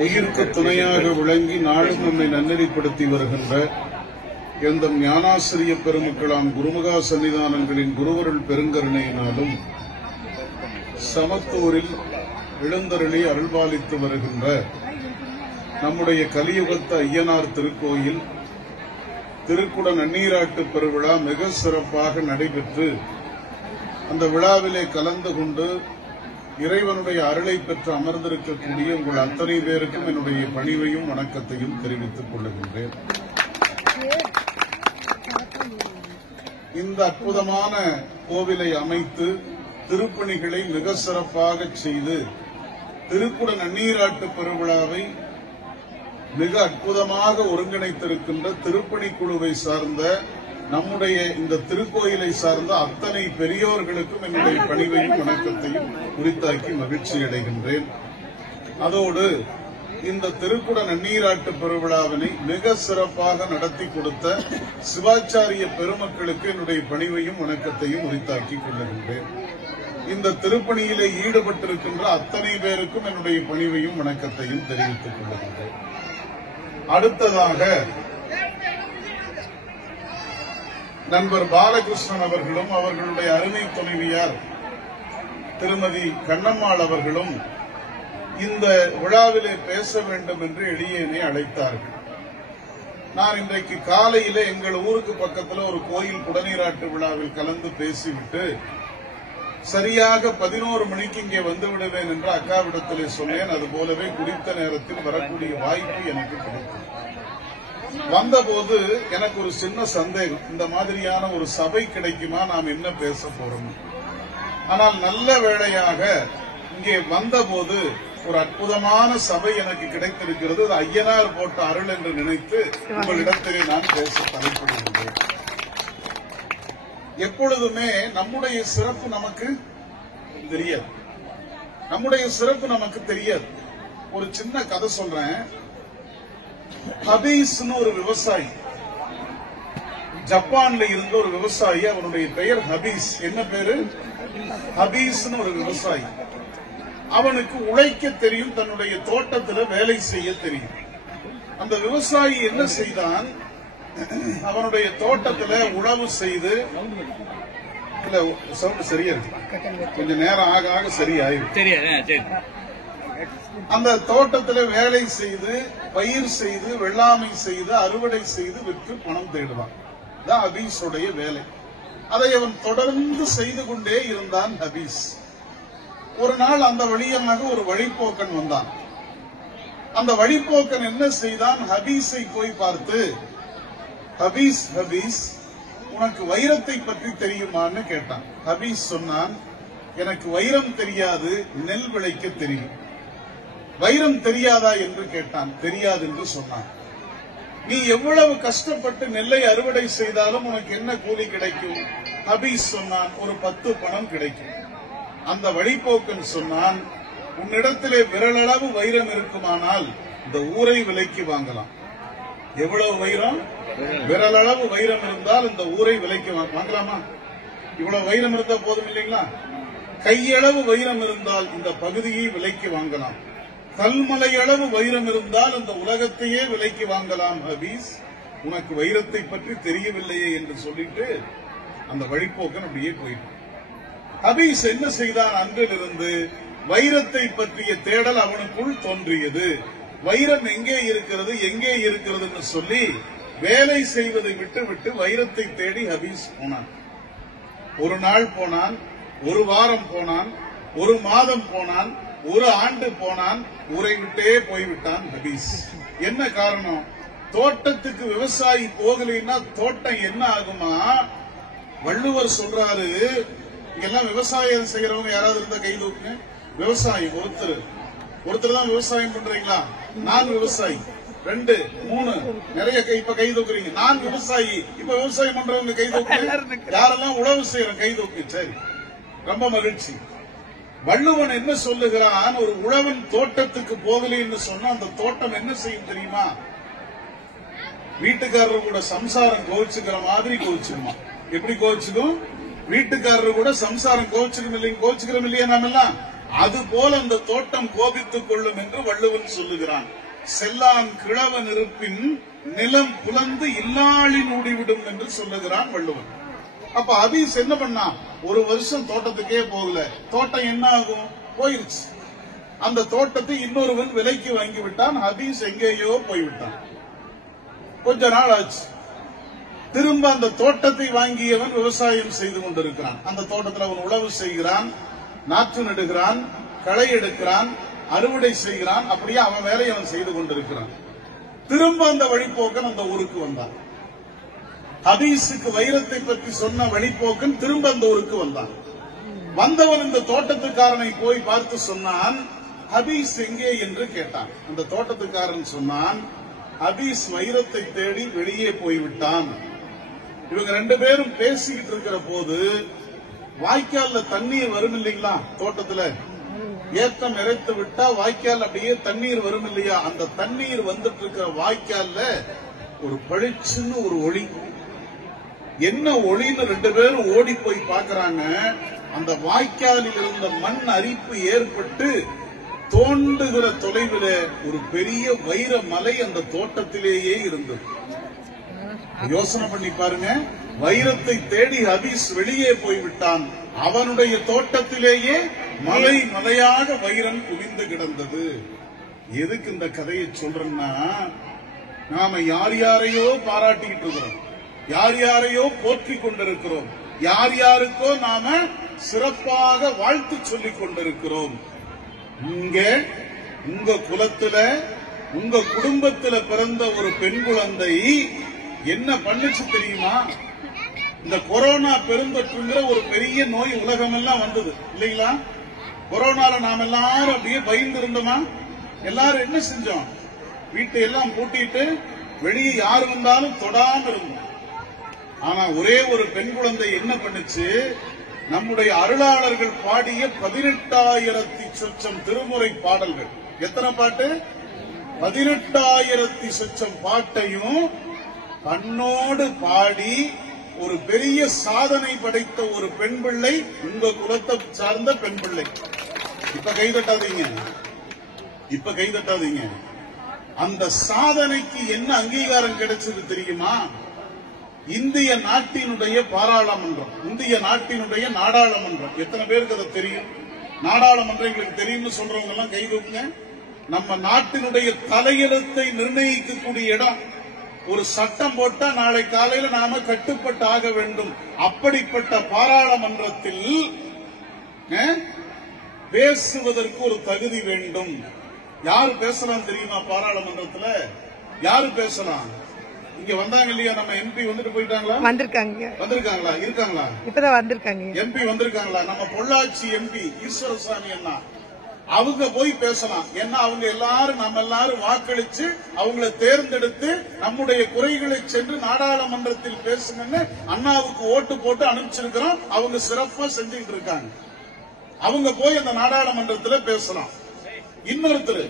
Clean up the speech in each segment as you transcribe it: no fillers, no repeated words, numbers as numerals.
உயிருக்கு துணையாக விளங்கி நாடும் நம்மை நன்னெறிப்படுத்தி வருகின்ற எந்த ஞானாசிரிய பெருமக்களாம் குருமுகா சன்னிதானங்களின் குருவருள் பெருங்கருணையினாலும் சமத்தூரில் எழுந்தருளி அருள்பாலித்து வருகின்ற நம்முடைய கலியுகத்து ஐயனார் திருக்கோயில் திருக்குட நன்னீராட்டு பெருவிழா மிக சிறப்பாக நடைபெற்று அந்த விழாவிலே கலந்து கொண்டு இறைவனுடைய அருளை பெற்று அமர்ந்திருக்கக்கூடிய உங்கள் அத்தனை பேருக்கும் என்னுடைய பணிவையும் வணக்கத்தையும் தெரிவித்துக் கொள்ளுகின்றேன். இந்த அற்புதமான கோவிலை அமைத்து திருப்பணிகளை மிக சிறப்பாக செய்து திருக்குட நன்னீராட்டு பெருவிழாவை மிக அற்புதமாக ஒருங்கிணைத்திருக்கின்ற திருப்பணி குழுவை சார்ந்த நம்முடைய இந்த திருக்கோயிலை சார்ந்த அத்தனை பெரியோர்களுக்கும் என்னுடைய பணிவையும் வணக்கத்தையும் உரித்தாக்கி மகிழ்ச்சி அடைகின்றேன். அதோடு இந்த திருக்குட நன்னீராட்டு பெருவிழாவினை மிக சிறப்பாக நடத்தி கொடுத்த சிவாச்சாரிய பெருமக்களுக்கு என்னுடைய பணிவையும் வணக்கத்தையும் உரித்தாக்கிக் கொள்ளுகின்றேன். இந்த திருப்பணியிலே ஈடுபட்டிருக்கின்ற அத்தனை பேருக்கும் என்னுடைய பணிவையும் வணக்கத்தையும் தெரிவித்துக் கொள்ளுகின்றேன். அடுத்ததாக நண்பர் பாலகிருஷ்ணன் அவர்களும் அவர்களுடைய அருமை துணைவியார் திருமதி கண்ணம்மாள் அவர்களும் இந்த விழாவிலே பேச வேண்டும் என்று எளியேனை அழைத்தார்கள். நான் இன்றைக்கு காலையில எங்கள் ஊருக்கு பக்கத்தில் ஒரு கோயில் குடநீராட்டு விழாவில் கலந்து பேசிவிட்டு சரியாக 11 மணிக்கு இங்கே வந்து விடுவேன் என்று அக்காவிடத்திலே சொன்னேன். அதுபோலவே குறித்த நேரத்தில் வரக்கூடிய வாய்ப்பு எனக்கு கிடைத்தது. வந்தபோது எனக்கு ஒரு சின்ன சந்தேகம், இந்த மாதிரியான ஒரு சபை கிடைக்குமா, நாம் என்ன பேச போறோம். ஆனால் நல்ல வேளையாக இங்கே வந்தபோது ஒரு அற்புதமான சபை எனக்கு கிடைத்திருக்கிறது. அது ஐயனார் போட்ட அருள் என்று நினைத்து உங்களிடத்திலே நான் பேச தலைப்படுகின்றேன். எப்பொழுதுமே நம்முடைய சிறப்பு நமக்கு தெரியாது. ஒரு சின்ன கதை சொல்றேன். ஹபீஸ்னு ஒரு விவசாயி, ஜப்பான்ல இருந்த ஒரு விவசாயி, அவனுடைய பெயர் ஹபீஸ். என்ன பேரு? ஹபீஸ்னு ஒரு விவசாயி. அவனுக்கு உழைக்க தெரியும், தன்னுடைய தோட்டத்தில் வேலை செய்ய தெரியும். அந்த விவசாயி என்ன செய்தான், அவனுடைய தோட்டத்தில் உழவு செய்து, இல்ல சவுண்ட் சரியா இருக்கு, கொஞ்சம் நேரம் ஆக ஆக சரியாயிரும். அந்த தோட்டத்தில் வேலை செய்து, பயிர் செய்து, வெள்ளாமை செய்து, அறுவடை செய்து விற்று பணம் தேடுவான். தான் ஹபீஸுடைய வேலை. அதை அவன் தொடர்ந்து செய்து கொண்டே இருந்தான் ஹபீஸ். ஒரு நாள் அந்த வழியாக ஒரு வழிப்போக்கன் வந்தான். அந்த வழிப்போக்கன் என்ன செய்தான், ஹபீஸை போய் பார்த்து, ஹபீஸ் ஹபீஸ் உனக்கு வைரத்தை பற்றி தெரியுமான்னு கேட்டான். ஹபீஸ் சொன்னான், எனக்கு வைரம் தெரியாது, நெல் விளைக்க தெரியும். வைரம் தெரியாதா என்று கேட்டான். தெரியாது என்று சொன்னான். நீ எவ்வளவு கஷ்டப்பட்டு நெல்லை அறுவடை செய்தாலும் உனக்கு என்ன கூலி கிடைக்கும்? ஹபீஸ் சொன்னான், ஒரு 10 பணம் கிடைக்கும். அந்த வழிப்போக்கன் சொன்னான், உன்னிடத்திலே விரலளவு வைரம் இருக்குமானால் இந்த ஊரை விலைக்கு வாங்கலாம். எவ்வளவு வைரம்? விரலளவு வைரம் இருந்தால் இந்த ஊரை விலைக்கு வாங்கலாமா? இவ்வளவு வைரம் இருந்தா போதும் இல்லைங்களா? கையளவு வைரம் இருந்தால் இந்த பகுதியை விலைக்கு வாங்கலாம். கல்மலை அளவு வைரம் இருந்தால் இந்த உலகத்தையே விலைக்கு வாங்கலாம். ஹபீஸ், உனக்கு வைரத்தை பற்றி தெரியவில்லையே என்று சொல்லிட்டு அந்த வழிப்போக்கன் அப்படியே போயிட்டான். ஹபீஸ் என்ன செய்தான், அன்றிலிருந்து வைரத்தை பற்றிய தேடல் அவனுக்குள் தோன்றியது. வைரம் எங்கே இருக்கிறது, எங்கே இருக்கிறது சொல்லி வேலை செய்வதை விட்டு வைரத்தை தேடி ஹபீஸ் போனான். ஒரு நாள் போனான், ஒரு வாரம் போனான், ஒரு மாதம் போனான், ஒரு ஆண்டு போனான், ஊரை விட்டே போய்விட்டான் ஹபீஸ். என்ன காரணம்? தோட்டத்துக்கு விவசாயி போகலைன்னா தோட்டம் என்ன ஆகுமா? வள்ளுவர் சொல்றாரு, இங்கெல்லாம் விவசாயம் செய்யறவங்க யாராவது இருந்தா கை தூக்குங்க. விவசாயி ஒருத்தர் தான் விவசாயம் பண்றீங்களா? நான் விவசாயி. 2, 3 நிறைய இப்ப கை தூக்குறீங்க. நான் விவசாயி. இப்ப விவசாயம் பண்றவங்க கை தூக்கு. யாரெல்லாம் உழவு செய்யறோம் கை தூக்கு. சரி, ரொம்ப மகிழ்ச்சி. வள்ளுவன் என்ன சொல்லுகிறான், ஒரு உழவன் தோட்டத்துக்கு போகலைன்னு சொன்னா அந்த தோட்டம் என்ன செய்யும் தெரியுமா? வீட்டுக்காரர் கூட சம்சாரம் கோவிச்சுக்கிற மாதிரி கோவிச்சுக்குமா. எப்படி கோவிச்சுக்கும்? வீட்டுக்காரர் கூட சம்சாரம் கோவிச்சுக்கிறோம் இல்லையா? நாமெல்லாம் அதுபோல அந்த தோட்டம் கோபித்துக் கொள்ளும் என்று வள்ளுவன் சொல்லுகிறான். செல்லான் கிழவன் இருப்பின் நிலம் புலந்து இல்லாளின் ஊடிவிடும் என்று சொல்லுகிறான் வள்ளுவன். அப்ப ஹபீஸ் என்ன பண்ணா, ஒரு வருஷம் தோட்டத்துக்கே போகல. தோட்டம் என்ன ஆகும், போயிருச்சு. அந்த தோட்டத்தை இன்னொருவன் விலைக்கு வாங்கி விட்டான். ஹபீஸ் எங்கேயோ போய்விட்டான். கொஞ்ச நாள் ஆச்சு. திரும்ப அந்த தோட்டத்தை வாங்கியவன் விவசாயம் செய்து கொண்டிருக்கிறான். அந்த தோட்டத்தில் அவன் உழவு செய்கிறான், நாற்று நடுகிறான், களை எடுக்கிறான், அறுவடை செய்கிறான். அப்படியே அவன் வேலையை அவன் செய்து கொண்டிருக்கிறான். திரும்ப அந்த வழிபோக்கன் அந்த ஊருக்கு வந்தான். ஹபீஸுக்கு வைரத்தை பற்றி சொன்ன வழிபோக்கன் திரும்ப அந்த ஊருக்கு வந்தான். வந்தவன் இந்த தோட்டத்துக்காரனை போய் பார்த்து சொன்னான், ஹபீஸ் எங்கே என்று கேட்டான். அந்த தோட்டத்துக்காரன் சொன்னான், ஹபீஸ் வைரத்தை தேடி வெளியே போய்விட்டான். இவங்க ரெண்டு பேரும் பேசிக்கிட்டு இருக்கிற போது வாய்க்கால்ல தண்ணீர் வரும் இல்லைங்களா, தோட்டத்துல ஏத்தம் இறைத்து விட்டா வாய்க்கால் அப்படியே தண்ணீர் வரும் இல்லையா, அந்த தண்ணீர் வந்துட்டு இருக்கிற வாய்க்கால்ல ஒரு பளிச்சுன்னு ஒரு ஒளி. என்ன ஒளின்னு ரெண்டு பேரும் ஓடி போய் பார்க்கறாங்க. அந்த வாய்க்காலில் இருந்த மண் அரிப்பு ஏற்பட்டு தோண்டுகிற தொலைவில் ஒரு பெரிய வைர மலை அந்த தோட்டத்திலேயே இருந்தது. யோசனை பண்ணி பாருங்க, வைரத்தை தேடி ஹபீஸ் வெளியே போய்விட்டான். அவனுடைய தோட்டத்திலேயே மலை மலையாக வைரம் குவிந்து கிடந்தது. எதுக்கு இந்த கதையை சொல்றேன்னா, நாம யார் யாரையோ பாராட்டிக்கிட்டு இருக்கிறோம், யார் யாரையோ போற்றிக் கொண்டிருக்கிறோம், யார் யாருக்கோ நாம சிறப்பாக வாழ்த்து சொல்லிக் கொண்டிருக்கிறோம். இங்க உங்க குலத்துல உங்க குடும்பத்துல பிறந்த ஒரு பெண் குழந்தை என்ன பண்ணுச்சு தெரியுமா? இந்த கொரோனா பெருந்தொற்றுங்கிற ஒரு பெரிய நோய் உலகமெல்லாம் வந்தது இல்லைங்களா? கொரோனால நாம் எல்லாரும் அப்படியே பயந்து இருந்தோமா? எல்லாரும் என்ன செஞ்சோம்? வீட்டை எல்லாம் பூட்டிட்டு வெளியே யார் வந்தாலும் தொடாம இருந்தோம். ஆனா ஒரே ஒரு பெண் குழந்தை என்ன பண்ணுச்சு? நம்முடைய அருளாளர்கள் பாடிய 18,000 சொச்சம் திருமுறை பாடல்கள், எத்தனை பாட்டு? 18,000 சொச்சம் பாட்டையும் கண்ணோடு பாடி ஒரு பெரிய சாதனை படைத்த ஒரு பெண் பிள்ளை, உங்க குலத்தை சார்ந்த பெண் பிள்ளை. இப்ப கைதட்டாதீங்க, இப்ப கைதட்டாதீங்க. அந்த சாதனைக்கு என்ன அங்கீகாரம் கிடைச்சது தெரியுமா? இந்திய நாட்டினுடைய பாராளுமன்றம், இந்திய நாட்டினுடைய நாடாளுமன்றம். எத்தனை பேருக்கு அதை தெரியும்? நாடாளுமன்றம் எங்களுக்கு தெரியும்னு சொல்றவங்க எல்லாம் கை தூக்குங்க. நம்ம நாட்டினுடைய தலையெழுத்தை நிர்ணயிக்கக்கூடிய இடம். ஒரு சட்டம் போட்டா நாளை காலையில நாம கட்டுப்பட்டு ஆக வேண்டும். அப்படிப்பட்ட பாராளுமன்றத்தில் பேசுவதற்கு ஒரு தகுதி வேண்டும். யாரு பேசலாம் தெரியுமா? பாராளுமன்றத்தில் யாரு பேசலாம்? இங்க வந்தாங்க இல்லையா, நம்ம எம்பி வந்துட்டு போயிட்டாங்களா? வந்திருக்காங்களா? இருக்காங்களா? இப்பதான் வந்திருக்காங்க. எம்பி வந்திருக்காங்களா? நம்ம பொள்ளாச்சி எம்பி ஈஸ்வரசாமி அண்ணா, அவங்க போய் பேசலாம். ஏன்னா அவங்க எல்லாரும், நம்ம எல்லாரும் வாக்களிச்சு அவங்களை தேர்ந்தெடுத்து நம்முடைய குறைகளை சென்று நாடாளுமன்றத்தில் பேசுங்கன்னு அண்ணாவுக்கு ஓட்டு போட்டு அனுப்பிச்சிருக்கிறோம். அவங்க சிறப்பா செஞ்சுட்டு இருக்காங்க. அவங்க போய் அந்த நாடாளுமன்றத்தில் பேசலாம். இன்னொருத்தர்,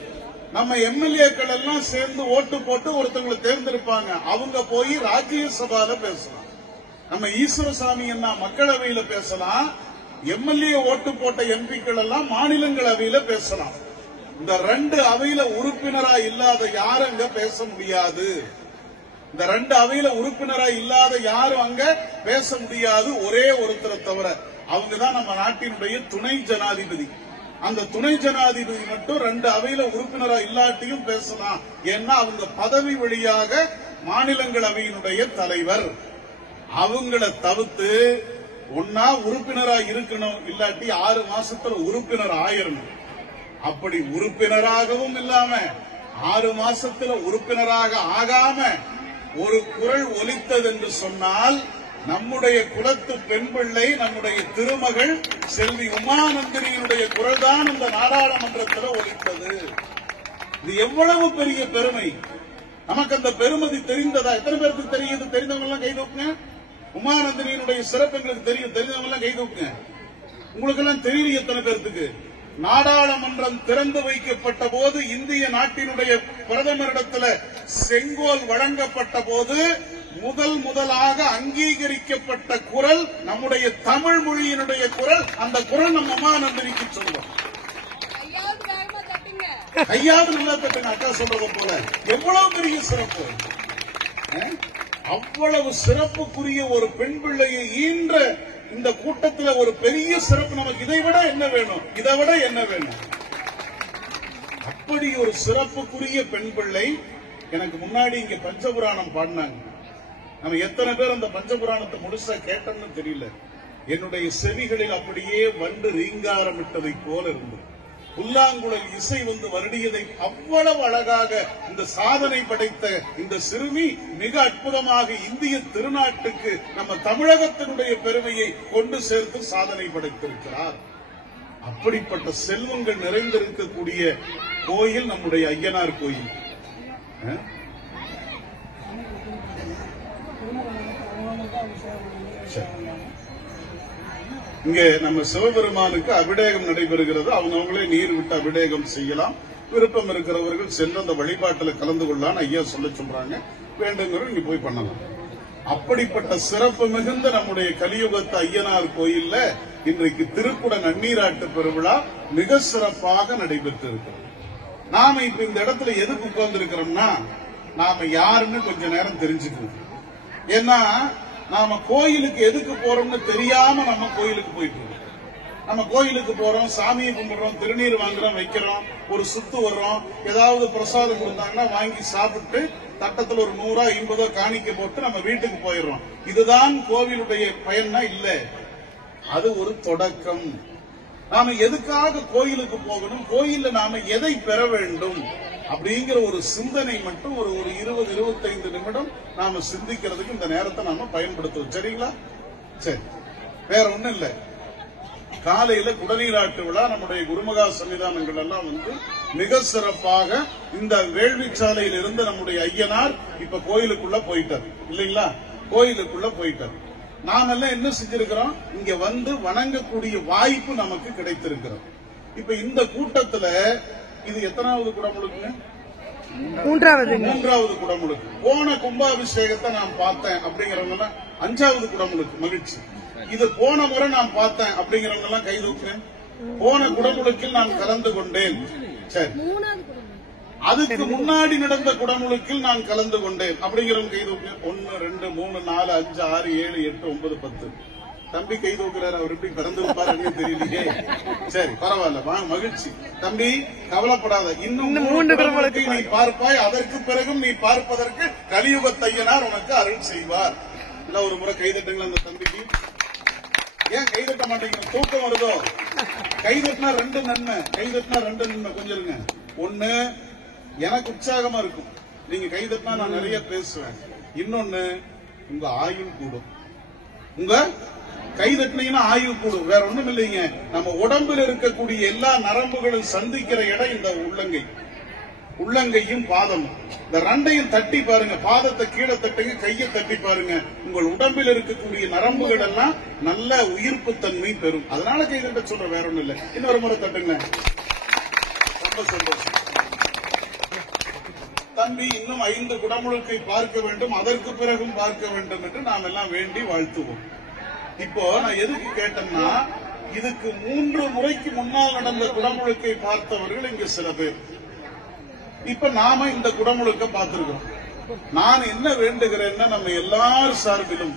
நம்ம எம்எல்ஏக்கள் எல்லாம் சேர்ந்து ஓட்டு போட்டு ஒருத்தவங்களை தேர்ந்தெடுப்பாங்க. அவங்க போய் ராஜ்யசபால பேசலாம். நம்ம ஈஸ்வரசாமி அண்ணா மக்களவையில பேசலாம். எம்எல்ஏ ஓட்டு போட்ட எம்பிக்கள் எல்லாம் மாநிலங்களவையில பேசலாம். இந்த ரெண்டு அவையில உறுப்பினரா இல்லாத யாரும் அங்க பேச முடியாது. இந்த ரெண்டு அவையில உறுப்பினரா இல்லாத யாரும் அங்க பேச முடியாது, ஒரே ஒருத்தரை தவிர. அவங்கதான் நம்ம நாட்டினுடைய துணை ஜனாதிபதி. அந்த துணை ஜனாதிபதி மட்டும் ரெண்டு அவையில உறுப்பினரா இல்லாட்டியும் பேசலாம். ஏன்னா அவங்க பதவி வழியாக மாநிலங்களவையினுடைய தலைவர். அவங்கள தவிர்த்து ஒன்னா உறுப்பினரா இருக்கணும், இல்லாட்டி 6 மாசத்துல உறுப்பினர் ஆயிரணும். அப்படி உறுப்பினராகவும் இல்லாம 6 மாசத்துல உறுப்பினராக ஆகாம ஒரு குரல் ஒலித்தது என்று சொன்னால், நம்முடைய குலத்து பெண் பிள்ளை, நம்முடைய திருமகள் செல்வி உமாநந்தினியினுடைய குரல் தான் இந்த நாடாளுமன்றத்தில் ஒலித்தது. இது எவ்வளவு பெரிய பெருமை! நமக்கு அந்த பெருமதி தெரிந்ததா? எத்தனை பேருக்கு தெரியுது? தெரிந்தவங்க எல்லாம் கை தூக்குங்க. உமாநந்தினியினுடைய சிறப்பு எங்களுக்கு தெரியும், தெரிந்தவங்க எல்லாம் கை தூக்குங்க. உங்களுக்கு எல்லாம் தெரியும் எத்தனை பேருக்கு? நாடாளுமன்றம் திறந்து வைக்கப்பட்ட போது, இந்திய நாட்டினுடைய பிரதமரிடத்தில் செங்கோல் வழங்கப்பட்ட போது முதலாக அங்கீகரிக்கப்பட்ட குரல் நம்முடைய தமிழ் மொழியினுடைய குரல். அந்த குரல் நம்ம உமாநந்தினிக்கு சொல்லுவோம். கையாவது நல்லா தட்டுங்க. அக்கா சொல்றத போல எவ்வளவு பெரிய சிறப்பு, அவ்வளவு சிறப்புக்குரிய ஒரு பெண் பிள்ளையை ஈன்ற இந்த கூட்டத்தில் ஒரு பெரிய சிறப்பு. நமக்கு இதை விட என்ன வேணும்? இதை விட என்ன வேணும்? அப்படி ஒரு சிறப்புக்குரிய பெண் பிள்ளை. எனக்கு முன்னாடி இங்க பஞ்சபுராணம் பாடினாங்க. நம்ம எத்தனை பேர் அந்த பஞ்சபுராணத்தை முழுசா கேட்டோம்னு தெரியல. என்னுடைய செவிகளில் அப்படியே வண்டு ரீங்காரமிட்டதை போல இருந்தது. புல்லாங்குழல் இசை வந்து வருடியதை அவ்வளவு அழகாக இந்த சாதனை படைத்த இந்த சிறுமி மிக அற்புதமாக இந்திய திருநாட்டுக்கு நம்ம தமிழகத்தினுடைய பெருமையை கொண்டு சேர்த்து சாதனை படைத்திருக்கிறார். அப்படிப்பட்ட செல்வங்கள் நிறைந்திருக்கக்கூடிய கோயில் நம்முடைய ஐயனார் கோயில். இங்க நம்ம சிவபெருமானுக்கு அபிடேகம் நடைபெறுகிறது. அவங்களே நீர் விட்டு அபிடேகம் செய்யலாம். விருப்பம் இருக்கிறவர்கள் சென்று அந்த வழிபாட்டில் கலந்து கொள்ளலாம் ஐயா சொல்றாங்க. வேண்டுங்கிறவங்க இங்க போய் பண்ணலாம். அப்படிப்பட்ட சிறப்பு மிகுந்த நம்முடைய கலியுகத்து ஐயனார் கோயில்ல இன்றைக்கு திருக்குட நன்னீராட்டு பெருவிழா மிக சிறப்பாக நடைபெற்று இருக்கிறது. நாம இப்ப இந்த இடத்துல எதுக்கு உட்கார்ந்து இருக்கிறோம்னா, நாம யாருன்னு கொஞ்ச நேரம் தெரிஞ்சுக்கணும். ஏன்னா நாம கோயிலுக்கு எதுக்கு போறோம்னு தெரியாம நம்ம கோயிலுக்கு போயிட்டு இருக்கோம். நம்ம கோயிலுக்கு போறோம், சாமியை கும்பிடுறோம், திருநீர் வாங்குறோம், வைக்கிறோம், ஒரு சுத்து வர்றோம், ஏதாவது பிரசாதம் கொடுத்தாங்கன்னா வாங்கி சாப்பிட்டு தட்டத்தில் ஒரு 100 50 காணிக்க போட்டு நம்ம வீட்டுக்கு போயிடுறோம். இதுதான் கோவிலுடைய பயனா? இல்ல, அது ஒரு தொடக்கம். நாம எதுக்காக கோயிலுக்கு போகணும், கோயில்ல நாம எதை பெற வேண்டும் அப்படிங்கிற ஒரு சிந்தனை மட்டும் ஒரு 20-25 நிமிடம் நாம சிந்திக்கிறதுக்கு இந்த நேரத்தை நாம பயன்படுத்துவோம். சரிங்களா? சரி, வேற ஒண்ணும் இல்ல. காலையில குடநீராட்டு விழா நம்முடைய குருமகா சன்னிதானங்கள் எல்லாம் வந்து மிக சிறப்பாக இந்த வேள்விச்சாலையில் இருந்து நம்முடைய ஐயனார் இப்ப கோயிலுக்குள்ள போயிட்டார் இல்லைங்களா? கோயிலுக்குள்ள போயிட்டார். நாம எல்லாம் என்ன செஞ்சிருக்கிறோம்? இங்க வந்து வணங்கக்கூடிய வாய்ப்பு நமக்கு கிடைத்திருக்கிறோம். இப்ப இந்த கூட்டத்துல இது எத்தனாவது குடமுழுக்கு? மூன்றாவது குடமுழுக்கு. போன கும்பாபிஷேகத்தை நான் பார்த்தேன் அப்படிங்கிறவங்க 5வது குடமுழுக்கு. மகிழ்ச்சி. இது போன முறை நான் பார்த்தேன் அப்படிங்கிறவங்க எல்லாம் கை தூக்குறேன். போன குடமுழுக்கில் நான் கலந்து கொண்டேன். சரி, அதுக்கு முன்னாடி நடந்த குடமுழுக்கில் நான் கலந்து கொண்டேன் அப்படிங்கிறவங்க கை தூக்குறேன். 1 2 3 4 5 6 7 8 9 10. தம்பி கை தூக்குறாரு. அவர் எப்படி பிறந்திருப்பாரு தெரியலையே. சரி, பரவாயில்ல, மகிழ்ச்சி. தம்பி கவலைப்படாத, இன்னும் 3 குடமுழுக்கை நீ பார்ப்பாய். அதற்கு பிறகும் நீ பார்ப்பதற்கு கலியுகத்து ஐயனார் உனக்கு அருள் செய்வார். இல்ல, ஒரு முறை கைதட்டுங்களா அந்த தம்பிக்கு? ஏன் கைதட்ட மாட்டேங்கிற? தூக்கம் வருதோ? கைதட்டினா 2 நன்மை. கைதட்டினா 2 நன்மை. கொஞ்சம் இருங்க. 1, எனக்கு உற்சாகமா இருக்கும். நீங்க கைதட்டினா நான் நிறைய பேசுவேன். இன்னொன்னு, உங்க ஆயுள் கூடும். உங்க கைதட்டினீங்கன்னா ஆயுள் கூடும். வேற ஒண்ணும் இல்லைங்க. நம்ம உடம்புல இருக்கக்கூடிய எல்லா நரம்புகளும் சந்திக்கிற இடம் இந்த உள்ளங்கை. உள்ளங்கையும் பாதமும். இந்த 2ஐயும் தட்டி பாருங்க. பாதத்தை கீழே தட்டுங்க, கையை தட்டி பாருங்க. உங்கள் உடம்பில் இருக்கக்கூடிய நரம்புகள் எல்லாம் நல்ல உயிர்ப்பு தன்மை பெறும். அதனால கைதட்ட சொல்ற, வேற ஒண்ணும் இல்லை. இன்னொரு முறை தட்டுங்க. ரொம்ப சந்தோஷம். தம்பி இன்னும் 5 குடமுழுக்கை பார்க்க வேண்டும், அதற்கு பிறகும் பார்க்க வேண்டும் என்று நாம் எல்லாம் வேண்டி வாழ்த்துவோம். இப்போ நான் எதுக்கு கேட்டேன்னா, இதுக்கு 3 முறைக்கு முன்னால் நடந்த குடமுழுக்கை பார்த்தவர்கள் இங்க சில பேர். இப்ப நாம இந்த குடமுழுக்க பார்த்திருக்கிறோம். நான் என்ன வேண்டுகிறேன்னா, நம்ம எல்லாரும் சார்பிலும்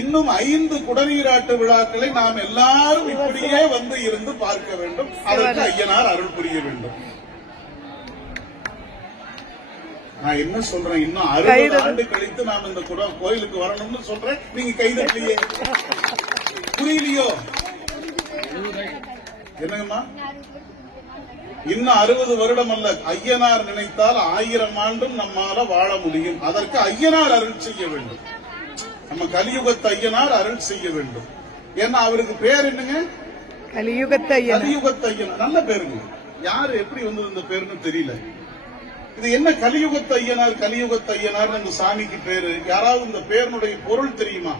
இன்னும் 5 குடநீராட்டு விழாக்களை நாம் எல்லாரும் இப்படியே வந்து இருந்து பார்க்க வேண்டும். அதற்கு ஐயனார் அருள் புரிய வேண்டும். நான் என்ன சொல்றேன், இன்னும் 60 ஆண்டு கழித்து நாம் இந்த கோயிலுக்கு வரணும்னு சொல்றேன். நீங்க கைதட்டலையே, புரியலையோ? என்னங்கம்மா? இன்னும் 60 வருடம் அல்ல, ஐயனார் நினைத்தால் 1000 ஆண்டும் நம்மால வாழ முடியும். அதற்கு ஐயனார் அருள் செய்ய வேண்டும். நம்ம கலியுகத்து ஐயனார் அருள் செய்ய வேண்டும். ஏன்னா அவருக்கு பேர் என்னங்க? கலியுகத்து ஐயனார். நல்ல பேருங்க. யாரு எப்படி வந்தது இந்த பேருன்னு தெரியல. இது என்ன கலியுகத்து ஐயனார்? கலியுகத்து ஐயனார் இந்த சாமிக்கு பேரு. யாராவது இந்த பேருடைய பொருள் தெரியுமா?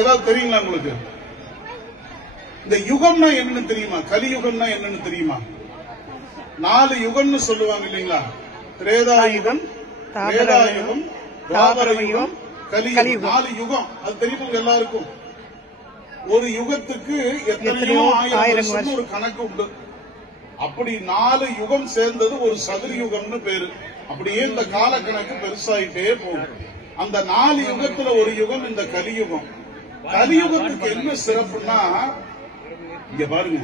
ஏதாவது தெரியுங்களா உங்களுக்கு? இந்த யுகம்னா என்னன்னு தெரியுமா? கலியுகம்னா என்னன்னு தெரியுமா? 4 யுகம்னு சொல்லுவாங்க இல்லீங்களா? திரேதாயுகம், துவாபர யுகம், கலியுகம். 4 யுகம். அது தெரியுமா எல்லாருக்கும்? ஒரு யுகத்துக்கு எத்தனையோ ஆயிரம் வருஷம் ஒரு கணக்கு உண்டு. அப்படி 4 யுகம் சேர்ந்தது ஒரு சதுர யுகம்னு பேரு. அப்படியே இந்த கால கணக்கு பெருசாயிட்டே போகும். அந்த 4 யுகத்துல ஒரு யுகம் இந்த கலியுகம். கலியுகத்துக்கு என்ன சிறப்புன்னா, இங்க பாருங்க,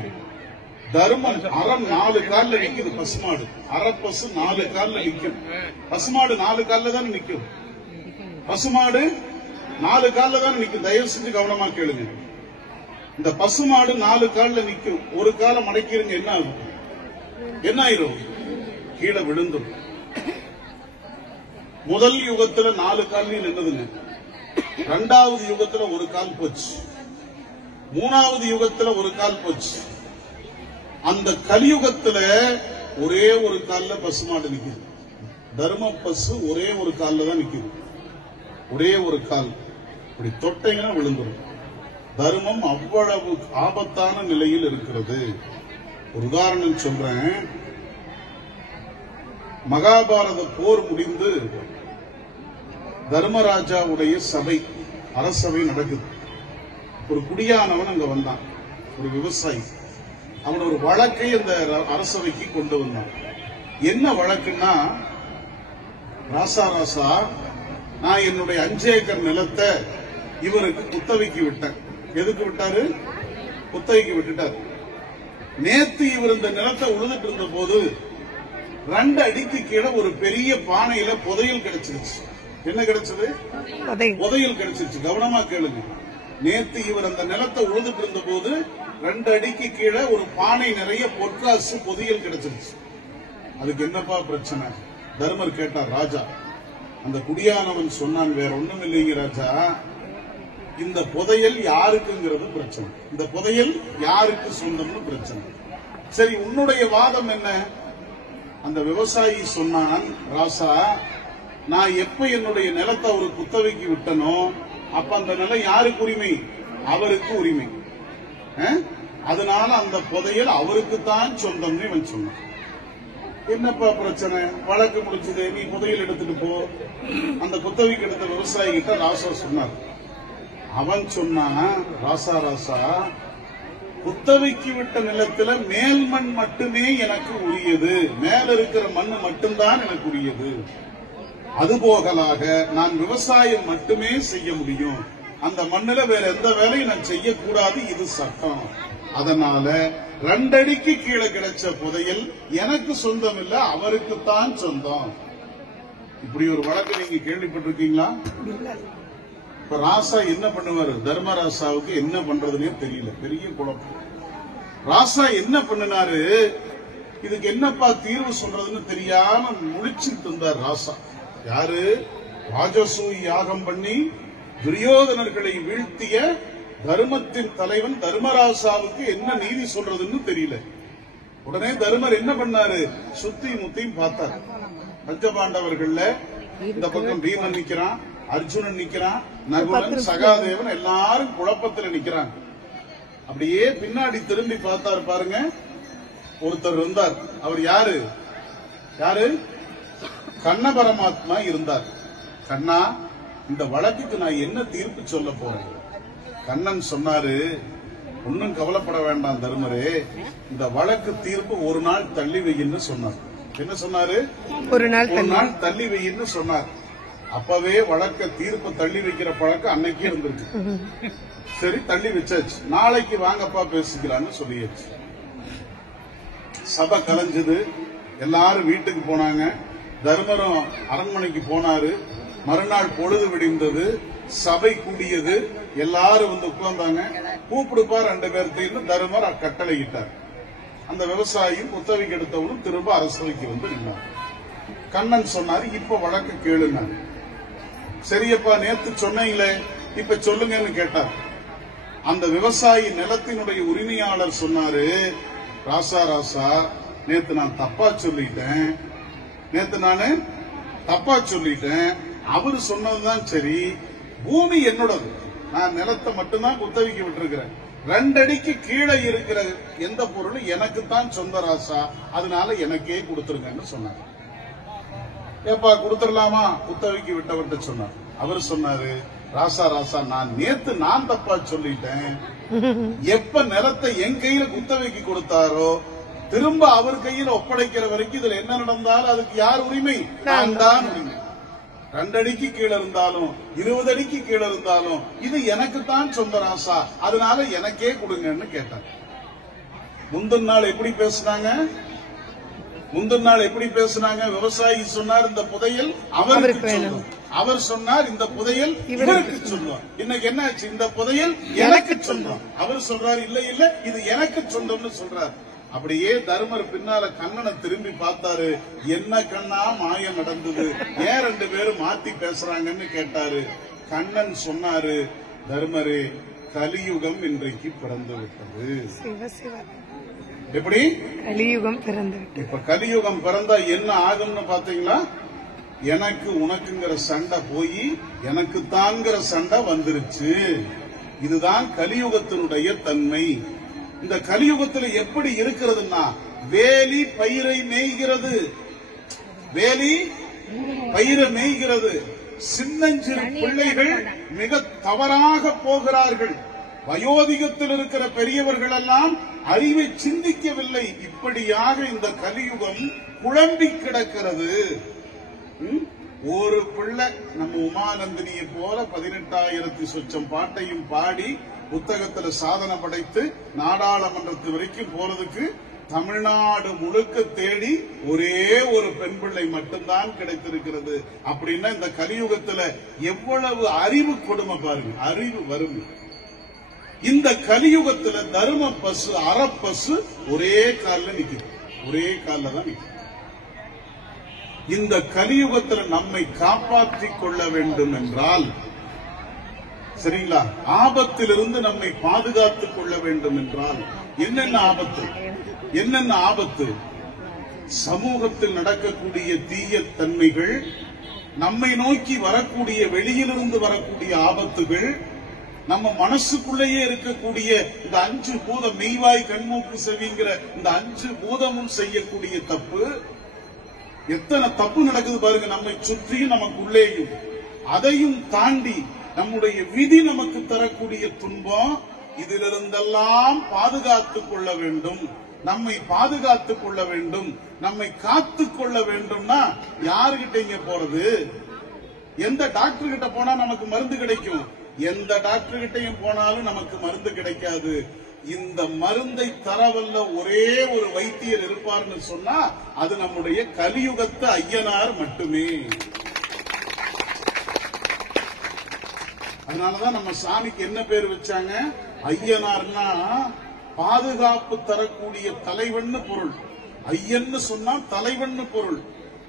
தர்மம் அறம் 4 கால்ல நிக்குது. பசுமாடு அறப்பசு 4 கால்ல நிக்கும். பசுமாடு 4 கால்ல தான் நிக்கும். பசுமாடு 4 கால்ல தான் நிக்கும். தயவு செஞ்சு கவனமா கேளுங்க. இந்த பசுமாடு 4 கால்ல நிக்கும். ஒரு காலை மடக்கிருங்க, என்ன ஆகும்? என்ன ஆயிரும்? கீழே விழுந்துடும். முதல் யுகத்துல 4 கால்லையும் நின்றுதுங்க. 2வது யுகத்துல ஒரு கால் போச்சு. 3வது யுகத்துல ஒரு கால் போச்சு. அந்த கலியுகத்துல ஒரே ஒரு கால்ல பசுமாடு நிக்குது. தர்ம பசு ஒரே ஒரு கால்ல தான் நிக்குது. ஒரே ஒரு கால். இப்படி தொட்டைங்கன்னா விழுந்துடும். தர்மம் அவ்வளவு ஆபத்தான நிலையில் இருக்கிறது. ஒரு உதாரணம் சொல்றேன். மகாபாரத போர் முடிந்து தர்மராஜாவுடைய சபை, அரசபை நடக்குது. ஒரு குடியானவன் அங்க வந்தான், ஒரு விவசாயி. அவன் ஒரு வழக்கை அந்த அரசவைக்கு கொண்டு வந்தான். என்ன வழக்குன்னா, ராசா ராசா, நான் என்னுடைய 5 ஏக்கர் நிலத்தை இவருக்கு குத்தகைக்கு விட்டேன். எதுக்கு விட்டாரு? குத்தகைக்கு விட்டுட்டாரு. நேத்து இவர் இந்த நிலத்தை உழுதுட்டு இருந்த போது 2 அடிக்கு கீழே ஒரு பெரிய பானையில புதையல் கிடைச்சிருச்சு. என்ன கிடைச்சது? புதையல் கிடைச்சிருச்சு. கவனமா கேளுங்க. நேத்து இவர் அந்த நிலத்தை உழுதுட்டு இருந்த போது 2 அடிக்கு கீழே ஒரு பானை நிறைய பொற்காசு புதையல் கிடைச்சிருச்சு. அதுக்கு என்னப்பா பிரச்சனை? தர்மர் கேட்டார். ராஜா, அந்த குடியானவன் சொன்னான், வேற ஒண்ணும் இல்லைங்க ராஜா, இந்த புதையல் யாருக்குங்கிறது பிரச்சனை. இந்த புதையல் யாருக்கு சொந்தம்னு பிரச்சனை. சரி, உன்னுடைய வாதம் என்ன? அந்த விவசாயி சொன்னான், ராசா, நான் எப்ப என்னுடைய நிலத்தை ஒரு குத்தகைக்கு விட்டனோ அப்ப அந்த நிலம் யாருக்கு உரிமை? அவருக்கு உரிமை. அதனால அந்த புதையல் அவருக்குத்தான் சொந்தம்னு இவன் சொன்னான். என்னப்பா பிரச்சனை? வழக்கு முடிச்சது, நீ புதையல் எடுத்துட்டு போ. அந்த குத்தகைக்கு எடுத்த விவசாயி கிட்ட ராசா சொன்னார். அவன் சொன்னான், ராசா ராசா, குத்தகைக்கு விட்ட நிலத்துல மேல் மண் மட்டுமே எனக்கு உரியது, மேல இருக்கிற மண் மட்டும்தான் எனக்கு உரியது. அதுபோகலாக நான் விவசாயம் மட்டுமே செய்ய முடியும். அந்த மண்ணில வேற எந்த வேலையும் நான் செய்யக்கூடாது. இது சட்டம். அதனால 2 அடிக்கு கீழே கிடைச்ச புதையல் எனக்கு சொந்தம் இல்ல, அவருக்குத்தான் சொந்தம். இப்படி ஒரு வழக்கு நீங்க கேள்விப்பட்டிருக்கீங்களா? இப்ப ராசா என்ன பண்ணுவாரு? தர்மராசாவுக்கு என்ன பண்றதுன்னே தெரியல. பெரிய குழப்பம். ராசா என்ன பண்ணினாரு? இதுக்கு என்னப்பா தீர்வு சொல்றதுன்னு தெரியாம முழிச்சுட்டு இருந்தார் ராசா. யாரு? ராஜசூய யாகம் பண்ணி துரியோதனர்களை வீழ்த்திய தர்மத்தின் தலைவன் தர்மராசாவுக்கு என்ன நீதி சொல்றதுன்னு தெரியல. உடனே தர்மர் என்ன பண்ணாரு? சுத்தி முத்தியும் பார்த்தார். பஞ்சபாண்டவர்கள்ல இந்த பக்கம் பீமன் நிக்கிறான், அர்ஜுனன் நிக்கிறான், நகுலன், சகாதேவன் எல்லாரும் குழப்பத்துல நிக்கிறாங்க. அப்படியே பின்னாடி திரும்பி பார்த்தாரு. பாருங்க, ஒருத்தர் இருந்தார். அவர் யாரு? யாரு? கண்ண பரமாத்மா இருந்தார். கண்ணா, இந்த வழக்குக்கு நான் என்ன தீர்ப்பு சொல்ல போறேன்? கண்ணன் சொன்னாரு, ஒன்னும் கவலைப்பட வேண்டாம் தர்மரே, இந்த வழக்கு தீர்ப்பு ஒரு நாள் தள்ளி வைன்னு சொன்னார். என்ன சொன்னாரு? ஒரு நாள் தள்ளி வைன்னு சொன்னார். அப்பவே வழக்க தீர்ப்பு தள்ளி வைக்கிற பழக்கம் அன்னைக்கே இருந்திருக்கு. சரி, தள்ளி வச்சாச்சு. நாளைக்கு வாங்கப்பா பேசிக்கலான்னு சொல்லியாச்சு. சபை கலைஞ்சது. எல்லாரும் வீட்டுக்கு போனாங்க. தர்மரும் அரண்மனைக்கு போனாரு. மறுநாள் பொழுது விடிந்தது. சபை கூடியது. எல்லாரும் வந்து உட்கார்ந்தாங்க. கூப்பிடுப்பா 2 பேர்த்தையும் தர்மர் கட்டளையிட்டார். அந்த விவசாயியும் குத்தகைக்கு எடுத்தவனும் திரும்ப அரசவைக்கு வந்து நின்றார். கண்ணன் சொன்னாரு, இப்ப வழக்கு கேளுங்க. சரியப்பா, நேத்து சொன்னீங்களே, இப்ப சொல்லுங்கன்னு கேட்டார். அந்த விவசாயி நிலத்தினுடைய உரிமையாளர் சொன்னாரு, ராசா ராசா, நேத்து நான் தப்பா சொல்லிட்டேன். அவரு சொன்னதுதான் சரி. பூமி என்னோடது. நான் நிலத்தை மட்டும்தான் குத்தகைக்கு விட்டுருக்கிறேன். 2 அடிக்கு கீழே இருக்கிற எந்த பொருளும் எனக்கு தான் சொந்த ராசா. அதனால எனக்கே கொடுத்துருங்கன்னு சொன்னார். ஏப்பா கொடுத்துடலாமா? குத்தகைக்கு விட்டவர்கிட்ட சொன்னார். அவர் சொன்னாரு, ராசா ராசா, நான் நேத்து தப்பா சொல்லிட்டேன். எப்ப நிலத்தை என் கையில குத்தவைக்கு கொடுத்தாரோ திரும்ப அவர் கையில ஒப்படைக்கிற வரைக்கும் இதுல என்ன நடந்தாலும் அதுக்கு யார் உரிமை? நான் தான் உரிமை. 2 அடிக்கு கீழே இருந்தாலும் 20 அடிக்கு கீழே இருந்தாலும் இது எனக்குத்தான் சொந்த ராசா, அதனால எனக்கே கொடுங்கன்னு கேட்டார். முந்தின நாள் எப்படி பேசினாங்க? விவசாயி சொன்னார் இந்த புதையல் அவருக்கு சொல்லும், அவர் சொன்னார் இந்த புதையல் இவருக்கு சொல்லும். இன்னைக்கு என்ன ஆச்சு? இந்த புதையல் எனக்கு சொல்லும், அவர் சொல்றாரு இல்ல இல்ல இது எனக்கு சொந்தம்னு சொல்றாரு. அப்படியே தர்மர் பின்னால கண்ணனை திரும்பி பார்த்தாரு. என்ன கண்ணா மாயம் நடந்தது, ஏன் 2 பேரும் மாத்தி பேசுறாங்கன்னு கேட்டாரு. கண்ணன் சொன்னாரு, தர்மரே கலியுகம் இன்றைக்கு பிறந்து விட்டது. எப்படி கலியுகம் பிறந்து? இப்ப கலியுகம் பிறந்தா என்ன ஆகும்னு பாத்தீங்களா? எனக்கு உனக்குங்கிற சண்டை போய் எனக்கு தான்கிற சண்டை வந்துருச்சு. இதுதான் கலியுகத்தினுடைய தன்மை. இந்த கலியுகத்தில் எப்படி இருக்கிறதுன்னா, வேலி பயிரை மேய்கிறது. சின்னஞ்சிறு பிள்ளைகள் மிக தவறாக போகிறார்கள். வயோதிகத்தில் இருக்கிற பெரியவர்கள் எல்லாம் அறிவை சிந்திக்கவில்லை. இப்படியாக இந்த கலியுகம் குழம்பி கிடக்கிறது. ஒரு பிள்ளை நம்ம உமானந்தினியை போல 18,000 சொச்சம் பாட்டையும் பாடி புத்தகத்துல சாதனை படைத்து நாடாளுமன்றத்து வரைக்கும் போறதுக்கு தமிழ்நாடு முழுக்க தேடி ஒரே ஒரு பெண் பிள்ளை மட்டும்தான் கிடைத்திருக்கிறது. அப்படின்னா இந்த கலியுகத்துல எவ்வளவு அறிவு கொடுமை பாருங்க, அறிவு வறுமை. இந்த கலியுகத்துல தர்ம பசு அறப்பசு ஒரே காலில் நிக்குது, ஒரே காலில் தான் நிக்குது. இந்த கலியுகத்துல நம்மை காப்பாற்றிக் கொள்ள வேண்டும் என்றால், சரிங்களா, ஆபத்திலிருந்து நம்மை பாதுகாத்துக் கொள்ள வேண்டும் என்றால் என்னென்ன ஆபத்து? சமூகத்தில் நடக்கக்கூடிய தீய தன்மைகள், நம்மை நோக்கி வரக்கூடிய வெளியிலிருந்து வரக்கூடிய ஆபத்துகள், நம்ம மனசுக்குள்ளேயே இருக்கக்கூடிய இந்த 5 பூதம், மெய்வாய் கண்மூக்கு செவிங்கிற இந்த 5 பூதமும் செய்யக்கூடிய தப்பு. எத்தனை தப்பு நடக்குது பாருங்க நம்மை சுற்றி, நமக்குள்ளேயும். அதையும் தாண்டி நம்முடைய விதி நமக்கு தரக்கூடிய துன்பம், இதிலிருந்தெல்லாம் பாதுகாத்துக் கொள்ள வேண்டும். நம்மை பாதுகாத்துக் கொள்ள வேண்டும், நம்மை காத்துக் கொள்ள வேண்டும்னா யாருகிட்ட இங்க போறது? எந்த டாக்டர் கிட்ட போனா நமக்கு மருந்து கிடைக்கும்? எந்த டாக்டர் கிட்டையும் போனாலும் நமக்கு மருந்து கிடைக்காது. இந்த மருந்தை தரவல்ல ஒரே ஒரு வைத்தியர் இருப்பார்னு சொன்னா அது நம்முடைய கலியுகத்து ஐயனார் மட்டுமே. அதனாலதான் நம்ம சாமிக்கு என்ன பேர் வச்சாங்க? ஐயனார்னா பாதுகாப்பு தரக்கூடிய தலைவன் பொருள். ஐயன்னு சொன்னா தலைவன் பொருள்.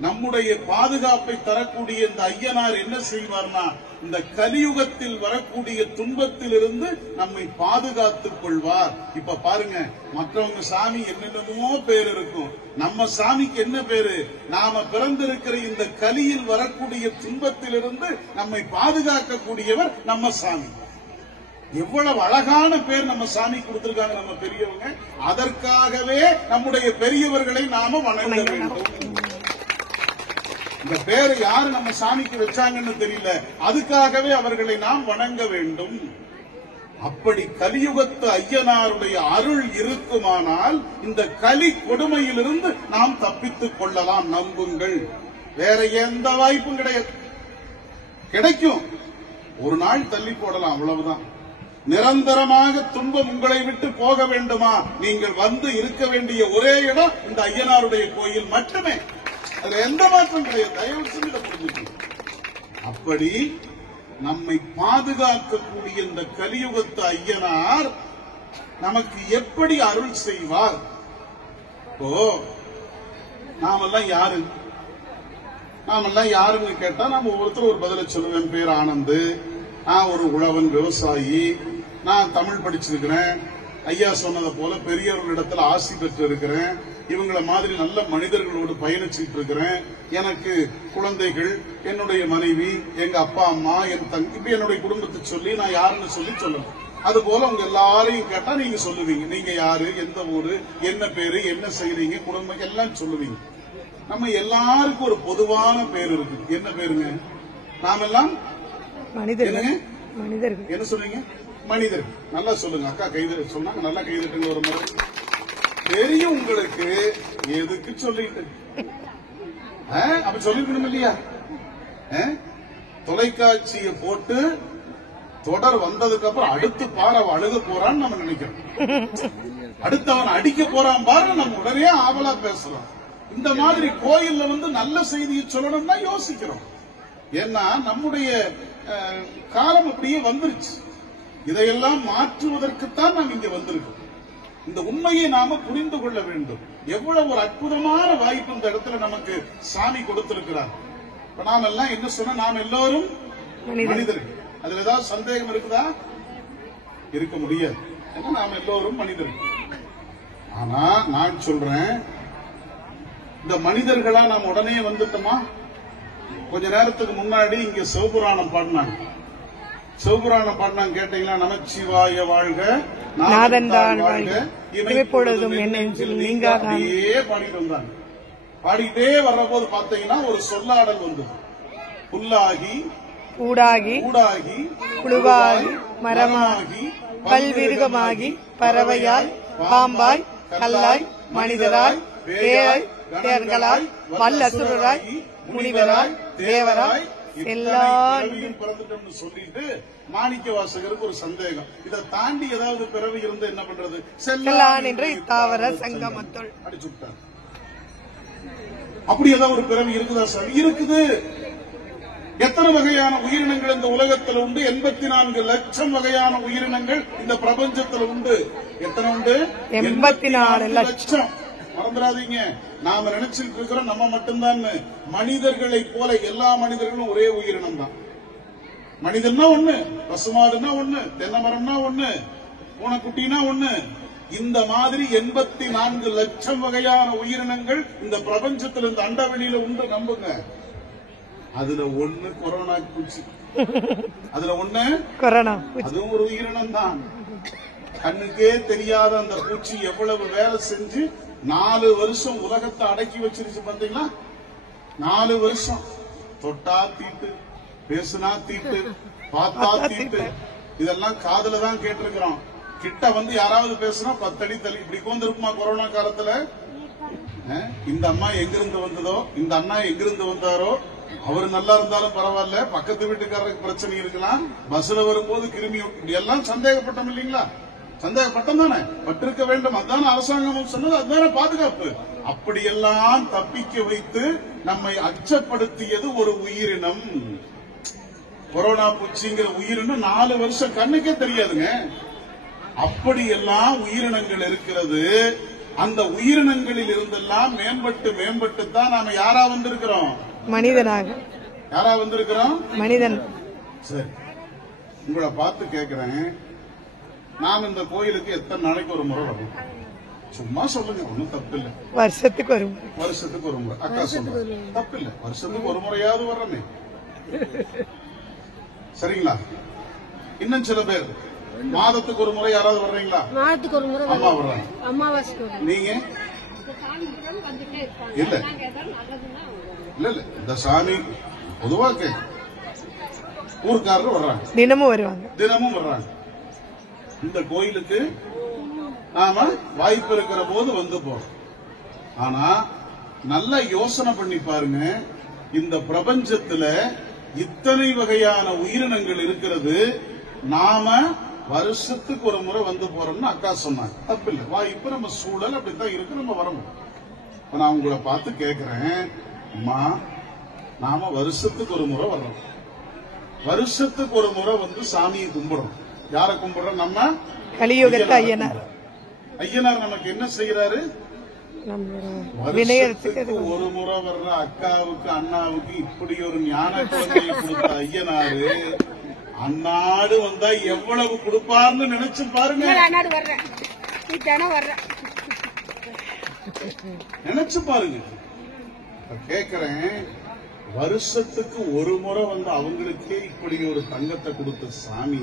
நம்முடைய பாதுகாப்பை தரக்கூடிய இந்த ஐயனார் என்ன செய்வார்னா, இந்த கலியுகத்தில் வரக்கூடிய துன்பத்தில் இருந்து நம்மை பாதுகாத்துக் கொள்வார். இப்ப பாருங்க, மற்றவங்க சாமி என்னென்னமோ பேர் இருக்கும், நம்ம சாமிக்கு என்ன பேரு? நாம பிறந்திருக்கிற இந்த கலியில் வரக்கூடிய துன்பத்திலிருந்து நம்மை பாதுகாக்கக்கூடியவர் நம்ம சாமி. எவ்வளவு அழகான பேர் நம்ம சாமி கொடுத்திருக்காங்க நம்ம பெரியவங்க. அதற்காகவே நம்முடைய பெரியவர்களை நாம வணங்க வேண்டும். இந்த பேரை யாரு நம்ம சாமிக்கு வச்சாங்கன்னு தெரியல, அதுக்காகவே அவர்களை நாம் வணங்க வேண்டும். அப்படி கலியுகத்து ஐயனாருடைய அருள் இருக்குமானால் இந்த கலி கொடுமையிலிருந்து நாம் தப்பித்துக் கொள்ளலாம். நம்புங்கள், வேற எந்த வாய்ப்பும் கிடையாது. கிடைக்கும், ஒரு நாள் தள்ளி போடலாம், அவ்வளவுதான். நிரந்தரமாக துன்பம் உங்களை விட்டு போக வேண்டுமா? நீங்கள் வந்து இருக்க வேண்டிய ஒரே இடம் இந்த ஐயனாருடைய கோயில் மட்டுமே. அதுல எந்த மாற்றம் கிடையாது. தயவு செஞ்சு புரிஞ்சுக்கணும். அப்படி நம்மை பாதுகாக்கக்கூடிய இந்த கலியுகத்து ஐயனார் நமக்கு எப்படி அருள் செய்வார்? இப்போ நாமெல்லாம் யாருன்னு கேட்டா நாம ஒவ்வொருத்தரும் ஒரு பதில சொல்லுவேன். பேர் ஆனந்து, நான் ஒரு உழவன் விவசாயி, நான் தமிழ் படிச்சிருக்கிறேன், ஐயா சொன்னதை போல பெரியவர்களிடத்துல ஆசி பெற்று இருக்கிறேன், இவங்கள மாதிரி நல்ல மனிதர்களோடு பயணிச்சுட்டு இருக்கிறேன், எனக்கு குழந்தைகள், என்னுடைய மனைவி, எங்க அப்பா அம்மா, என் தங்கி, இப்ப என்னுடைய குடும்பத்தை சொல்லி நான் யாருன்னு சொல்லணும். அது போல உங்க எல்லாரையும் கேட்டா நீங்க சொல்லுவீங்க. நீங்க யாரு, எந்த ஊரு, என்ன பேரு, என்ன செய்றீங்க, குடும்பம் எல்லாம் சொல்லுவீங்க. நம்ம எல்லாருக்கும் ஒரு பொதுவான பேர் இருக்கு. என்ன பேருங்க? நாமெல்லாம் மனிதர்கள். என்ன சொல்றீங்க? மனிதர்கள். நல்லா சொல்லுங்க அக்கா, கைது சொன்னாங்க, நல்லா கைதுட்டுங்க ஒரு முறை. தெரியும் உங்களுக்கு, எதுக்கு சொல்லிட்டு அப்ப சொல்லிருக்கணும் இல்லையா? தொலைக்காட்சியை போட்டு தொடர் வந்ததுக்கு அப்புறம் அடுத்து பாரு அவன் அழுக போறான்னு நம்ம நினைக்கிறோம், அடுத்து அவன் அடிக்க போறான் பாரு நம்ம உடனே ஆவலா பேசுறோம். இந்த மாதிரி கோயில்ல நல்ல செய்தியை சொல்லணும்னா யோசிக்கிறோம். ஏன்னா நம்முடைய காலம் அப்படியே வந்துருச்சு. இதையெல்லாம் மாற்றுவதற்குத்தான் நாம் இங்க வந்திருக்கோம். இந்த உண்மையை நாம புரிந்து கொள்ள வேண்டும். எவ்வளவு ஒரு அற்புதமான வாய்ப்பு இந்த இடத்துல நமக்கு சாமி கொடுத்திருக்கிறார். இப்ப நாம எல்லாம் என்ன சொன்னா, நாம் எல்லோரும் மனிதர்கள். அதுல ஏதாவது சந்தேகம் இருக்குதா? இருக்க முடியாது. நாம் எல்லோரும் மனிதர்கள். ஆனா நான் சொல்றேன், இந்த மனிதர்களா நாம் உடனே வந்துட்டோமா? கொஞ்ச நேரத்துக்கு முன்னாடி இங்க சிவபுராணம் பாடினாங்க. சிவபுராணம் பாடினாங்க கேட்டீங்களா? நமச்சிவாய வாழ்க, நாதன்தான் வாழ்க, இமைப்பொழுதும் என் நெஞ்சில் நீங்காத. அப்படியே பாடிட்டு வந்தாங்க. பாடிட்டே வர்ற போது பாத்தீங்கன்னா ஒரு சொல்லாடல் வந்தது. புல்லாகி ஊடாகி ஊடாகி புழுவாகி மரமாகி பல்விருகமாகி பறவையாய் பாம்பாய் கல்லாய் மனிதராய் பேயாய் தேர்களாய் வல்லசுரராய் முனிவராய் தேவராய் எல்லா பிறந்துட்டோம்னு சொல்லிட்டு மாணிக்க வாசகருக்கு ஒரு சந்தேகம், இதை தாண்டி ஏதாவது பிறவி இருந்து என்ன பண்றது? செல்லான் என்ற தாவர சங்கமத்துள் அடிச்சு விட்டார். அப்படி ஏதாவது ஒரு பிறவி இருக்குதா சார்? இருக்குது. எத்தனை வகையான உயிரினங்கள் இந்த உலகத்தில் உண்டு? 84 லட்சம் வகையான உயிரினங்கள் இந்த பிரபஞ்சத்தில் உண்டு. எத்தனை உண்டு? 84 லட்சம். மறந்துடாதீங்க. நாம நினைச்சிட்டு இருக்கிறோம் நம்ம மட்டும்தான். மனிதர்களை போல எல்லா மனிதர்களும் ஒரே உயிரினம் தான். மனிதன்னா ஒண்ணு, பசுமாடுனா ஒண்ணு, தென்னை மரம்னா ஒண்ணு, பூனைக்குட்டினா ஒண்ணு. இந்த மாதிரி 84 லட்சம் வகையான உயிரினங்கள் இந்த பிரபஞ்சத்தில் இந்த அண்டவெளியில உண்டு. நம்புங்க. அதுல ஒண்ணு கொரோனா பூச்சி. அதுல ஒண்ணு கொரோனா, அதுவும் ஒரு உயிரினம் தான். கண்ணுக்கே தெரியாத அந்த பூச்சி எவ்வளவு வேலை செஞ்சு 4 வருஷம் உலகத்தை அடக்கி வச்சிருச்சு. பாத்தீங்களா? 4 வருஷம். தொட்டா தீட்டு, பேசுனா தீட்டு, பார்த்தா தீட்டு. இதெல்லாம் காதுல தான் கேட்டிருக்கிறோம். கிட்ட யாராவது பேசுனா 10 அடி தள்ளி. இப்படி உட்கார்ந்துருக்குமா கொரோனா காலத்துல? இந்த அம்மா எங்கிருந்து வந்ததோ, இந்த அண்ணா எங்கிருந்து வந்தாரோ, அவரு நல்லா இருந்தாலும் பரவாயில்ல, பக்கத்து வீட்டுக்காரருக்கு பிரச்சனை இருக்கலாம், பஸ்ல வரும்போது கிருமி, இப்படி எல்லாம் சந்தேகப்பட்டோம் இல்லீங்களா? சந்தேகப்பட்டம் தானே, பட்டிருக்க வேண்டும். அதுதானே அரசாங்கம் சொன்னது, அதுதானே பாதுகாப்பு. அப்படியெல்லாம் தப்பிக்க வைத்து நம்மை அச்சப்படுத்தியது ஒரு உயிரினம். கொரோனா பூச்சிங்கிற உயிரினம் 4 வருஷம் கண்ணுக்கே தெரியாதுங்க. அப்படியெல்லாம் உயிரினங்கள் இருக்கிறது. அந்த உயிரினங்களில் இருந்தெல்லாம் மேம்பட்டு மேம்பட்டு தான் நாம யாரா வந்திருக்கிறோம்? மனிதனாக. யாரா வந்திருக்கிறோம்? மனிதன். சரி, உங்களை பார்த்து கேட்கிறேன், நாம் இந்த கோயிலுக்கு எத்தனை நாளைக்கு ஒரு முறை வரும்? சும்மா சொல்லுங்க, ஒன்னும் தப்பு இல்ல. வருஷத்துக்கு ஒரு முறை. வருஷத்துக்கு ஒரு முறை. அக்கா சொல்லுங்க, தப்பு இல்ல. வருஷத்துக்கு ஒரு முறையாவது வர்றமே. சரிங்களா? இன்னும் சில பேர் மாதத்துக்கு ஒரு முறை யாராவது வர்றீங்களா? மாதத்துக்கு ஒரு முறை அம்மா வர்றாங்க. அமாவாசைக்கு. நீங்க? இல்ல இல்ல இல்ல, இந்த சாமி பொதுவா ஊர்க்காரர் வர்றாங்க, தினமும் வருவாங்க. தினமும் வர்றாங்க. இந்த கோயிலுக்கு நாம வாய்ப்பு இருக்கிற போது வந்து போறோம். ஆனா நல்லா யோசனை பண்ணி பாருங்க, இந்த பிரபஞ்சத்துல இத்தனை வகையான உயிரினங்கள் இருக்கிறது. நாம வருஷத்துக்கு ஒரு முறை வந்து போறோம்னு அக்கா சொன்னாங்க. தப்பு இல்லை. வாய்ப்பு நம்ம சூழல் அப்படித்தான் இருக்கு, நம்ம வரணும். நான் உங்களை பார்த்து கேட்கிறேன், அம்மா, நாம வருஷத்துக்கு ஒரு முறை வர்றோம். வருஷத்துக்கு ஒரு முறை சாமியை கும்பிடுறோம். யார கும்பிடுறோம்? நம்ம கலியுகத்து ஐயனார். ஐயனார் நமக்கு என்ன செய்யறாரு? வருஷத்துக்கு ஒரு முறை வர்ற அக்காவுக்கு அண்ணாவுக்கு இப்படி ஒரு ஞான குழந்தையை கொடுத்த ஐயனாரு அந்நாடு வந்தா எவ்வளவு கொடுப்பார்னு நினைச்சு பாருங்க. நினைச்சு பாருங்க. கேக்குறேன், வருஷத்துக்கு ஒரு முறை அவங்களுக்கே இப்படி ஒரு தங்கத்தை கொடுத்த சாமி,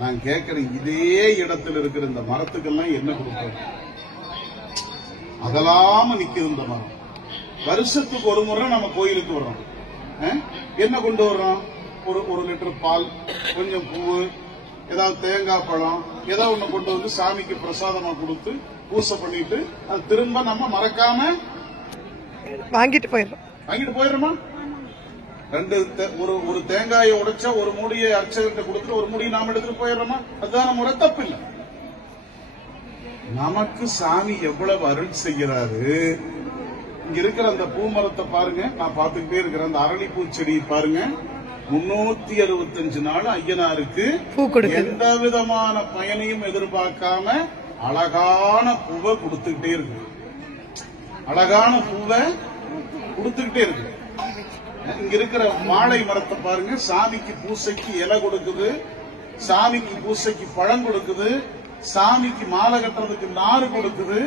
நான் கேட்கிறேன், இதே இடத்துல இருக்கிற இந்த மரத்துக்கெல்லாம் என்ன கொடுப்பாரு? அதெல்லாம நிக்குது இந்த மரம். வருஷத்துக்கு ஒரு முறை நம்ம கோயிலுக்கு வர்றோம். என்ன கொண்டு வர்றோம்? ஒரு லிட்டர் பால், கொஞ்சம் பூ, ஏதாவது தேங்காய் பழம் ஏதோ ஒண்ணு கொண்டு வந்து சாமிக்கு பிரசாதமா கொடுத்து பூசை பண்ணிட்டு அது திரும்ப நம்ம மறக்காம வாங்கிட்டு போயிடுறோம். போயிடுறோமா? ஒரு தேங்காயை உடைச்சா ஒரு மூடியை அர்ச்சகர்கிட்ட கொடுத்துட்டு ஒரு மூடியை நாம எடுத்துட்டு போயிடுறோமா? அதுதான் முறை, தப்பு இல்லை. நமக்கு சாமி எவ்வளவு அருள் செய்கிறாரு. இங்க இருக்கிற அந்த பூமரத்தை பாருங்க, நான் பாத்துக்கிட்டே இருக்கிற அந்த அரளிப்பூ செடியை பாருங்க. 365 நாள் ஐயனாருக்கு எந்த விதமான பயனையும் எதிர்பார்க்காம அழகான பூவை கொடுத்துக்கிட்டே இருக்கு. அழகான பூவை கொடுத்துக்கிட்டே இருக்கு. இங்க இருக்கிற வாழை மரத்தை பாருங்க, சாமிக்கு பூசைக்கு இலை கொடுக்குது, சாமிக்கு பூசைக்கு பழம் கொடுக்குது, சாமிக்கு மாலை கட்டுறதுக்கு நாறு கொடுக்குது.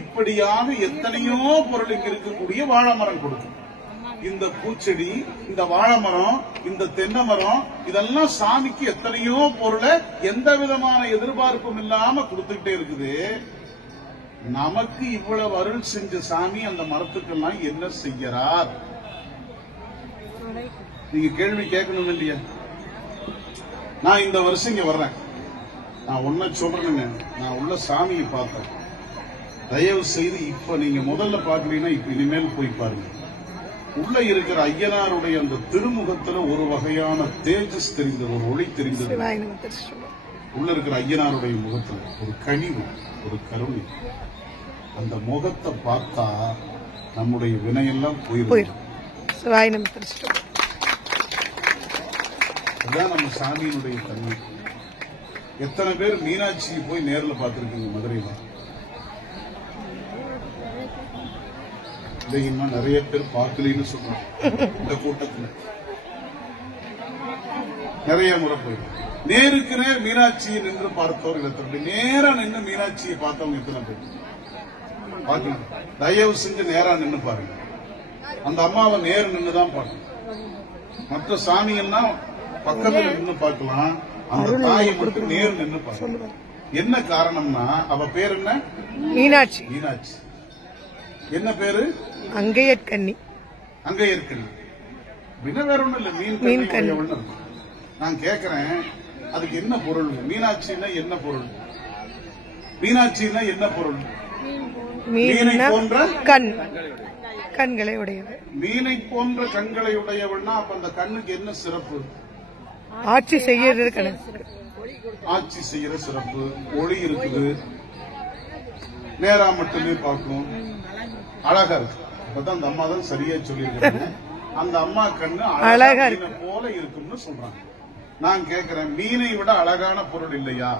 இப்படியாக எத்தனையோ பொருள் இங்க இருக்கக்கூடிய வாழை மரம் கொடுக்குது. இந்த பூச்செடி, இந்த வாழை மரம், இந்த தென்னை மரம், இதெல்லாம் சாமிக்கு எத்தனையோ பொருளை எந்த விதமான எதிர்பார்ப்பும் இல்லாம கொடுத்துக்கிட்டே இருக்குது. நமக்கு இவ்வளவு அருள் செஞ்ச சாமி அந்த மரத்துக்கெல்லாம் என்ன செய்கிறார்? நீங்க கேள்வி கேட்கணும் இல்லையா? நான் இந்த வருஷம் இங்க வர்றேன், நான் ஒன்ன சொல்றேனுங்க, நான் உள்ள சாமியை பார்த்தேன். தயவு செய்து இப்ப நீங்க முதல்ல பாக்கலீங்கன்னா இப்ப இனிமேல் போய் பாருங்க. உள்ள இருக்கிற ஐயனாருடைய அந்த திருமுகத்துல ஒரு வகையான தேஜஸ் தெரிந்தது, ஒரு ஒளி தெரிந்தது. உள்ள இருக்கிற ஐயனாருடைய முகத்துல ஒரு கனிவு, ஒரு கருணை. அந்த முகத்தை பார்த்தா நம்முடைய வினையெல்லாம் போயிடும். அதுதான் நம்ம சாமியினுடைய தன்மை. எத்தனை பேர் மீனாட்சியை போய் நேரில் பார்த்திருக்கீங்க மதுரையில? நிறைய பேர் பார்க்கலன்னு சொல்றாங்க. இந்த கூட்டத்தில் நிறைய முறை போயிடும். நேருக்கு நேர் மீனாட்சியை நின்று பார்த்தவர்கள் எத்தனை பேர்? நேரா நின்று மீனாட்சியை பார்த்தவங்க எத்தனை பேர்? பார்க்கணும். தயவு செஞ்சு நேரா நின்று பாருங்க. அந்த அம்மாவை நேரு நின்றுதான் பார்க்கணும். மற்ற சாமியெல்லாம் பக்கத்துல நின்று பார்க்கலாம், அந்த தாயை மட்டும் நேரு நின்று பார்க்கலாம். என்ன காரணம்னா அவ பேர் என்ன? மீனாட்சி. மீனாட்சி என்ன பேரு? அங்கையற்கண்ணி. அங்கையற்கண்ணி அப்படின்னா வேற ஒண்ணும் இல்ல, மீன் கண்ணி. நான் கேக்குறேன், அதுக்கு என்ன பொருள்? மீனாட்சின்னா என்ன பொருள்? மீனாட்சின்னா என்ன பொருள்? மீனை போன்ற கண்களை உடையவள். மீனை போன்ற கண்களை உடையவள்னா அப்ப அந்த கண்ணுக்கு என்ன சிறப்பு? ஆட்சி செய்யறது கணக்கு. ஆட்சி செய்யற சிறப்பு. ஒளி இருக்குது, நேரா மட்டுமே பார்க்கும், அழகா இருக்கு. அப்பதான் அந்த அம்மா தான் சரியா சொல்லியிருக்காங்க. அந்த அம்மா கண்ணு அழகா போல இருக்கும்னு சொல்றாங்க. நான் கேக்குறேன், மீனை விட அழகான பொருள் இல்லையா?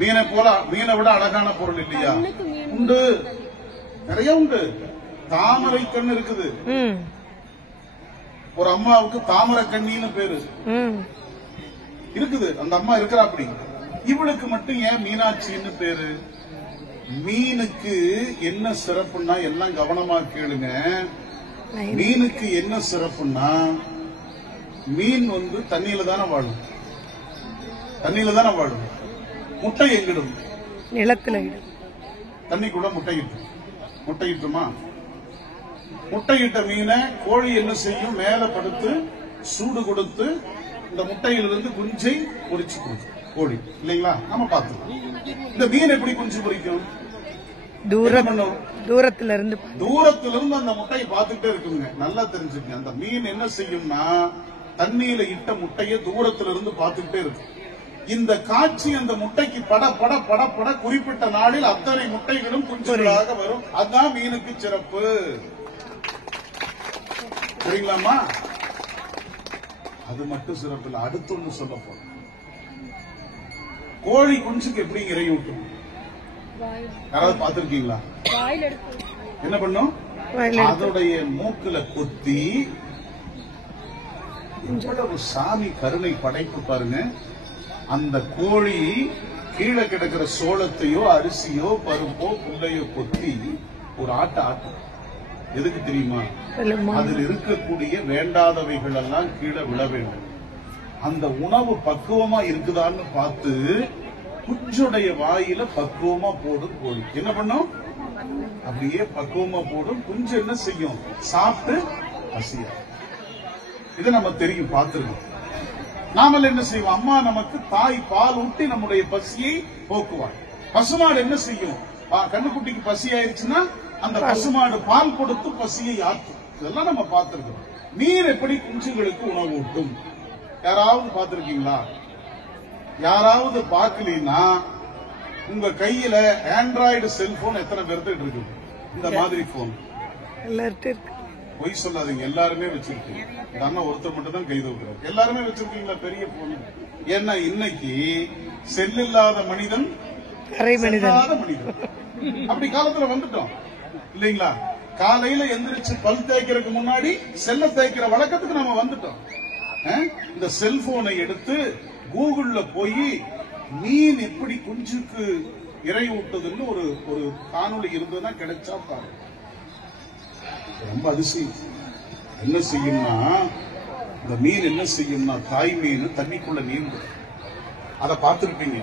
மீனை விட அழகான பொருள் இல்லையா? உண்டு, நிறைய உண்டு. தாமரை கண் இருக்குது. ஒரு அம்மாவுக்கு தாமரை கண்ணின்னு பேரு இருக்குது. அந்த அம்மா இருக்கிறா அப்படி. இவளுக்கு மட்டும் ஏன் மீனாட்சின்னு பேரு? மீனுக்கு என்ன சிறப்புன்னா, எல்லாம் கவனமா கேளுங்க. மீனுக்கு என்ன சிறப்புன்னா, மீன் தண்ணியில தானே வாழும். தண்ணியில தானே வாழும். முட்டை எங்கிடும்? நிலத்துல. தண்ணிக்குள்ள முட்டையிட்டுமா? முட்டையிட்ட மீனை கோழி என்ன செய்யும்? மேல படுத்து சூடு கொடுத்து இந்த முட்டையிலிருந்து குஞ்சை பொறிச்சு கொடுக்கும் கோழி, இல்லைங்களா? நம்ம பார்த்தோம். இந்த மீன் எப்படி குஞ்சு பொறிக்கும்? தூரத்துல இருந்து அந்த முட்டையை பார்த்துட்டே இருக்குங்க. நல்லா தெரிஞ்சுக்கங்க. அந்த மீன் என்ன செய்யும்னா, தண்ணியில இட்ட முட்டையை தூரத்துல இருந்து பார்த்துக்கிட்டே இருக்கும். இந்த காட்சி அந்த முட்டைக்கு பட பட பட பட குறிப்பிட்ட நாளில் அத்தனை முட்டைகளும் குஞ்சுகளாக வரும். அதுதான் மீனுக்கு சிறப்பு. சரிங்களாமா? அது மட்டும் சிறப்பு இல்ல, அடுத்து ஒண்ணு சொல்ல போறோம். கோழி குஞ்சுக்கு எப்படி இறை ஊட்டும்? யாராவது பார்த்திருக்கீங்களா? என்ன பண்ணும்? அதோடைய மூக்குல கொத்தி. எவ்வளவு சாமி கருணை படைப்பு பாருங்க. அந்த கோழி கீழே கிடக்கிற சோளத்தையோ அரிசியோ பருப்போ புல்லையோ கொத்தி ஒரு ஆட்டம். எதுக்கு தெரியுமா? அதில் இருக்கக்கூடிய வேண்டாதவைகள் எல்லாம் கீழே விழ வேண்டும். அந்த உணவு பக்குவமா இருக்குதான்னு பார்த்து குஞ்சுடைய வாயில பக்குவமா போடும் கோழி. என்ன பண்ணும்? அப்படியே பக்குவமா போடும். குஞ்சு என்ன செய்யும்? சாப்பிட்டு பசியா. இதை நம்ம தெரியும், பார்த்திருக்கோம். நாமல் என்ன செய்வோம்? அம்மா நமக்கு தாய் பால் ஊட்டி நம்முடைய பசியை போக்குவாள். பசுமாடு என்ன செய்யும்? கண்ணுக்குட்டிக்கு பசி ஆயிடுச்சுன்னா அந்த பசுமாடு பால் கொடுத்து பசியை ஆற்றும். இதெல்லாம் நம்ம பார்த்திருக்கோம். நீர் எப்படி குஞ்சுகளுக்கு உணவு ஊட்டும்? யாராவது பார்த்திருக்கீங்களா? யாராவது பார்க்கலீங்கன்னா உங்க கையில ஆண்ட்ராய்டு செல்போன் எத்தனை பேர்த்து இருக்கு? இந்த மாதிரி போன் பொய் சொல்லாதீங்க, எல்லாருமே வச்சிருக்கீங்க. ஒருத்தர் மட்டும் தான் கை தூக்குறாரு. எல்லாருமே வச்சிருக்கீங்களா பெரிய போன்? ஏன்னா இன்னைக்கு செல் இல்லாத மனிதன் மனிதன் அப்படி காலத்துல வந்துட்டோம் இல்லீங்களா? காலையில எந்திரிச்சு பல் தேய்க்கிறதுக்கு முன்னாடி செல்ல தேய்க்கிற வழக்கத்துக்கு நம்ம வந்துட்டோம். இந்த செல்போனை எடுத்து கூகுள்ல போய் மீன் எப்படி குஞ்சுக்கு இறை ஊட்டுதுன்னு ஒரு காணொளி இருந்ததுன்னா கிடைச்சா பாருங்க. ரொம்ப அதிசயம். என்ன செய்யும்னா இந்த மீன் என்ன செய்யும்னா தாய் மீன் தண்ணிக்குள்ள நீந்தும். அதை பார்த்திருப்பீங்க.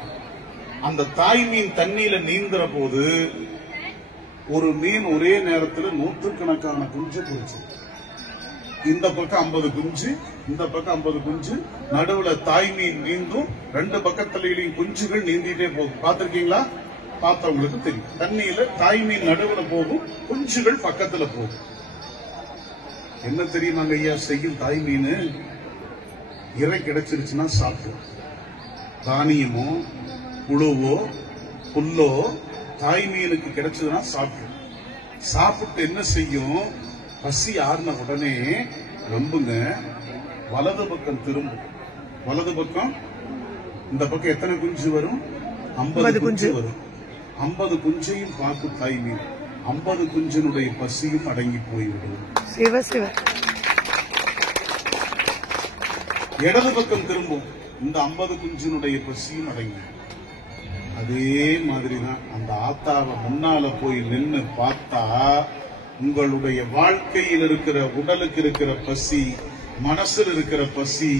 அந்த தாய் மீன் தண்ணியில நீந்துற போது ஒரு மீன் ஒரே நேரத்தில் நூற்றுக்கணக்கான குஞ்சு பொறிச்சு. இந்த பக்கம் 50 குஞ்சு, இந்த பக்கம் 50 குஞ்சு, நடுவுல தாய் மீன் நீந்தும். 2 பக்கத்திலையும் குஞ்சுகள் நீந்திட்டே போகும். பார்த்திருக்கீங்களா? பார்த்தவங்களுக்கு தெரியும். தண்ணியில தாய் மீன் நடுவுல போகும், குஞ்சுகள் பக்கத்துல போகும். என்ன தெரியுமாங்க ஐயா செய்யும் தாய் மீன்? இறை கிடைச்சிருச்சுன்னா சாப்பிடும். தானியமோ புழுவோ புல்லோ தாய் மீனுக்கு கிடைச்சதுன்னா சாப்பிடும். சாப்பிட்டு என்ன செய்யும்? பசி ஆறின உடனே நம்புங்க, வலது பக்கம் திரும்பும். வலது பக்கம், இந்த பக்கம் எத்தனை குஞ்சு வரும்? 50 குஞ்சு வரும். 50 குஞ்சையும் பார்க்கும் தாய் மீன். 50 குஞ்சினுடைய பசியும் அடங்கி போய்விடும். சிவ சிவ. இடது பக்கம் திரும்பும். இந்த 50 குஞ்சினுடைய பசியும் அடங்கி. அதே மாதிரிதான் அந்த ஆத்தாவை முன்னால போய் நின்று பார்த்தா உங்களுடைய வாழ்க்கையில் இருக்கிற, உடலுக்கு இருக்கிற பசி, மனசில் இருக்கிற பசி,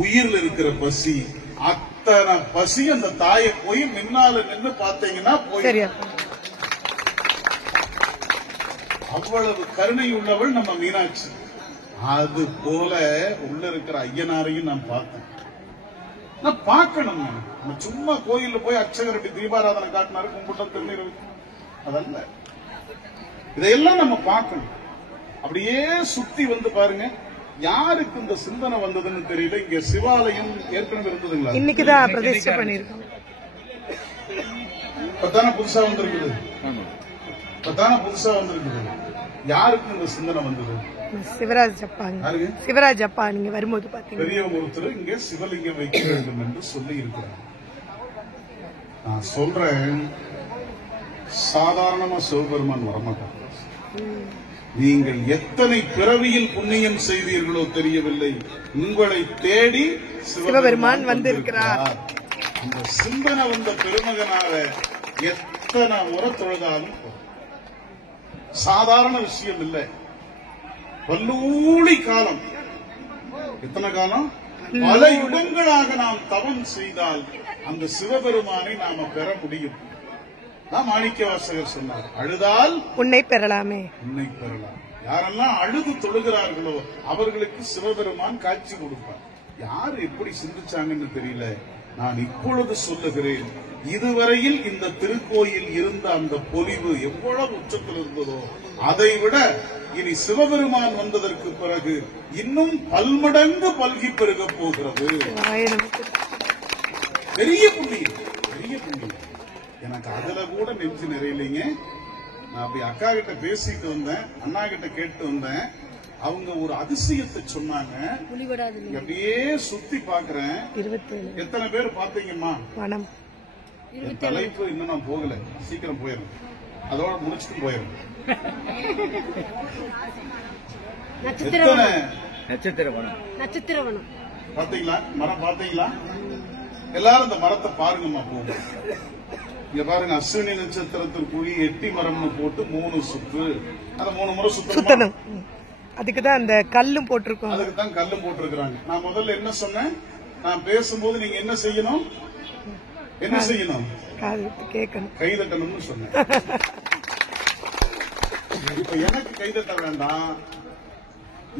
உயிரில் இருக்கிற பசி, அத்தனை பசி அந்த தாயை போய் முன்னால நின்று பார்த்தீங்கன்னா போய் அவ்வளவு கருணை உள்ளவள் நம்ம மீனாட்சி. அது போல உள்ள இருக்கிற ஐயனாரையும் நான் பார்த்தேன். நான் பார்க்கணும். நம்ம சும்மா கோயில்ல போய் அர்ச்சகர் அப்படி தீபாராதனை காட்டினாரு, கும்பிட்டம் திருநீர், அதல்ல. இதையெல்லாம் நம்ம பார்க்கணும். அப்படியே சுத்தி வந்து பாருங்க, யாருக்கு இந்த சிந்தனை வந்ததுன்னு தெரியல. இங்க சிவாலயம் ஏற்கனவே இருந்ததுங்களா? இன்னைக்குதான் பிரதிஷ்டை பண்ணிருக்கோம். இப்பதானே புதுசா வந்திருக்குது. இப்பதானே புதுசா வந்திருக்குது. யாருக்கு இந்த சிந்தனை வந்தது? சிவராஜ் அப்பா. சிவராஜ் அப்பா நீங்க வரும்போது பாத்தீங்க. பெரிய ஒருத்தர் இங்க சிவலிங்கம் வைக்க வேண்டும் என்று சொல்லி இருக்கிறார். நான் சொல்றேன், சாதாரணமா சிவபெருமான் வரமாட்டார். நீங்கள் எத்தனை பிறவியில் புண்ணியம் செய்தீர்களோ தெரியவில்லை, உங்களை தேடி சிவபெருமான் வந்திருக்கிறார். அந்த சிந்தனை வந்த பெருமகனாக எத்தனை முறை தொழுதாலும் சாதாரண விஷயம் இல்லை. பல்லூழி காலம், எத்தனை காலம், பல யுகங்களாக நாம் தவம் செய்தால் அந்த சிவபெருமானை நாம பெற முடியும். மாணிக்கவாசகர் சொன்னார், அழுதால் உன்னை பெறலாமே. உன்னை பெறலாம். யாரெல்லாம் அழுது தொழுகிறார்களோ அவர்களுக்கு சிவபெருமான் காட்சி கொடுப்பார். யார் எப்படி சிந்திச்சாங்கன்னு தெரியல. நான் இப்பொழுது சொல்லுகிறேன், இதுவரையில் இந்த திருக்கோயில் இருந்த அந்த பொலிவு எவ்வளவு உச்சத்தில் இருந்ததோ அதை விட இனி சிவபெருமான் வந்ததற்கு பிறகு இன்னும் பல்மடங்கு பல்கி பெருக போகிறது. பெரிய புண்ணியம், பெரிய புண்ணியம். எனக்கு அதுல கூட நெஞ்சு நிறையலைங்க. நான் அப்படி அக்கா கிட்ட பேசிட்டு வந்தேன், அண்ணா கிட்ட கேட்டு வந்தேன். அவங்க ஒரு அதிசயத்தை சொன்னாங்க. அப்படியே சுத்தி பாக்குறேன். எத்தனை பேர் பாத்தீங்கம்மா? தலைப்பு இன்னும் நான் போகல, சீக்கிரம் போயிடும், அதோட முடிச்சுட்டு போயிடும். நட்சத்திரவனம் பாத்தீங்களா? மரம் பாத்தீங்களா? எல்லாரும் இந்த மரத்தை பாருங்கம்மா. போகும் இங்க பாருங்க, அஸ்வினி நட்சத்திரத்திற்குழி எட்டி மரம்னு போட்டு 3 சுற்று, அந்த 3 முறை சுத்தணும். அதுக்குதான் அந்த கல்லும் போட்டிருக்கோம். அதுக்குதான் கல்லும் போட்டிருக்கிறாங்க. நான் முதல்ல என்ன சொன்னேன்? நான் பேசும்போது நீங்க என்ன செய்யணும்? என்ன செய்யணும்? கேட்கணும், கைதட்டணும்னு சொன்னேன். இப்ப எனக்கு கைதட்ட வேண்டாம்,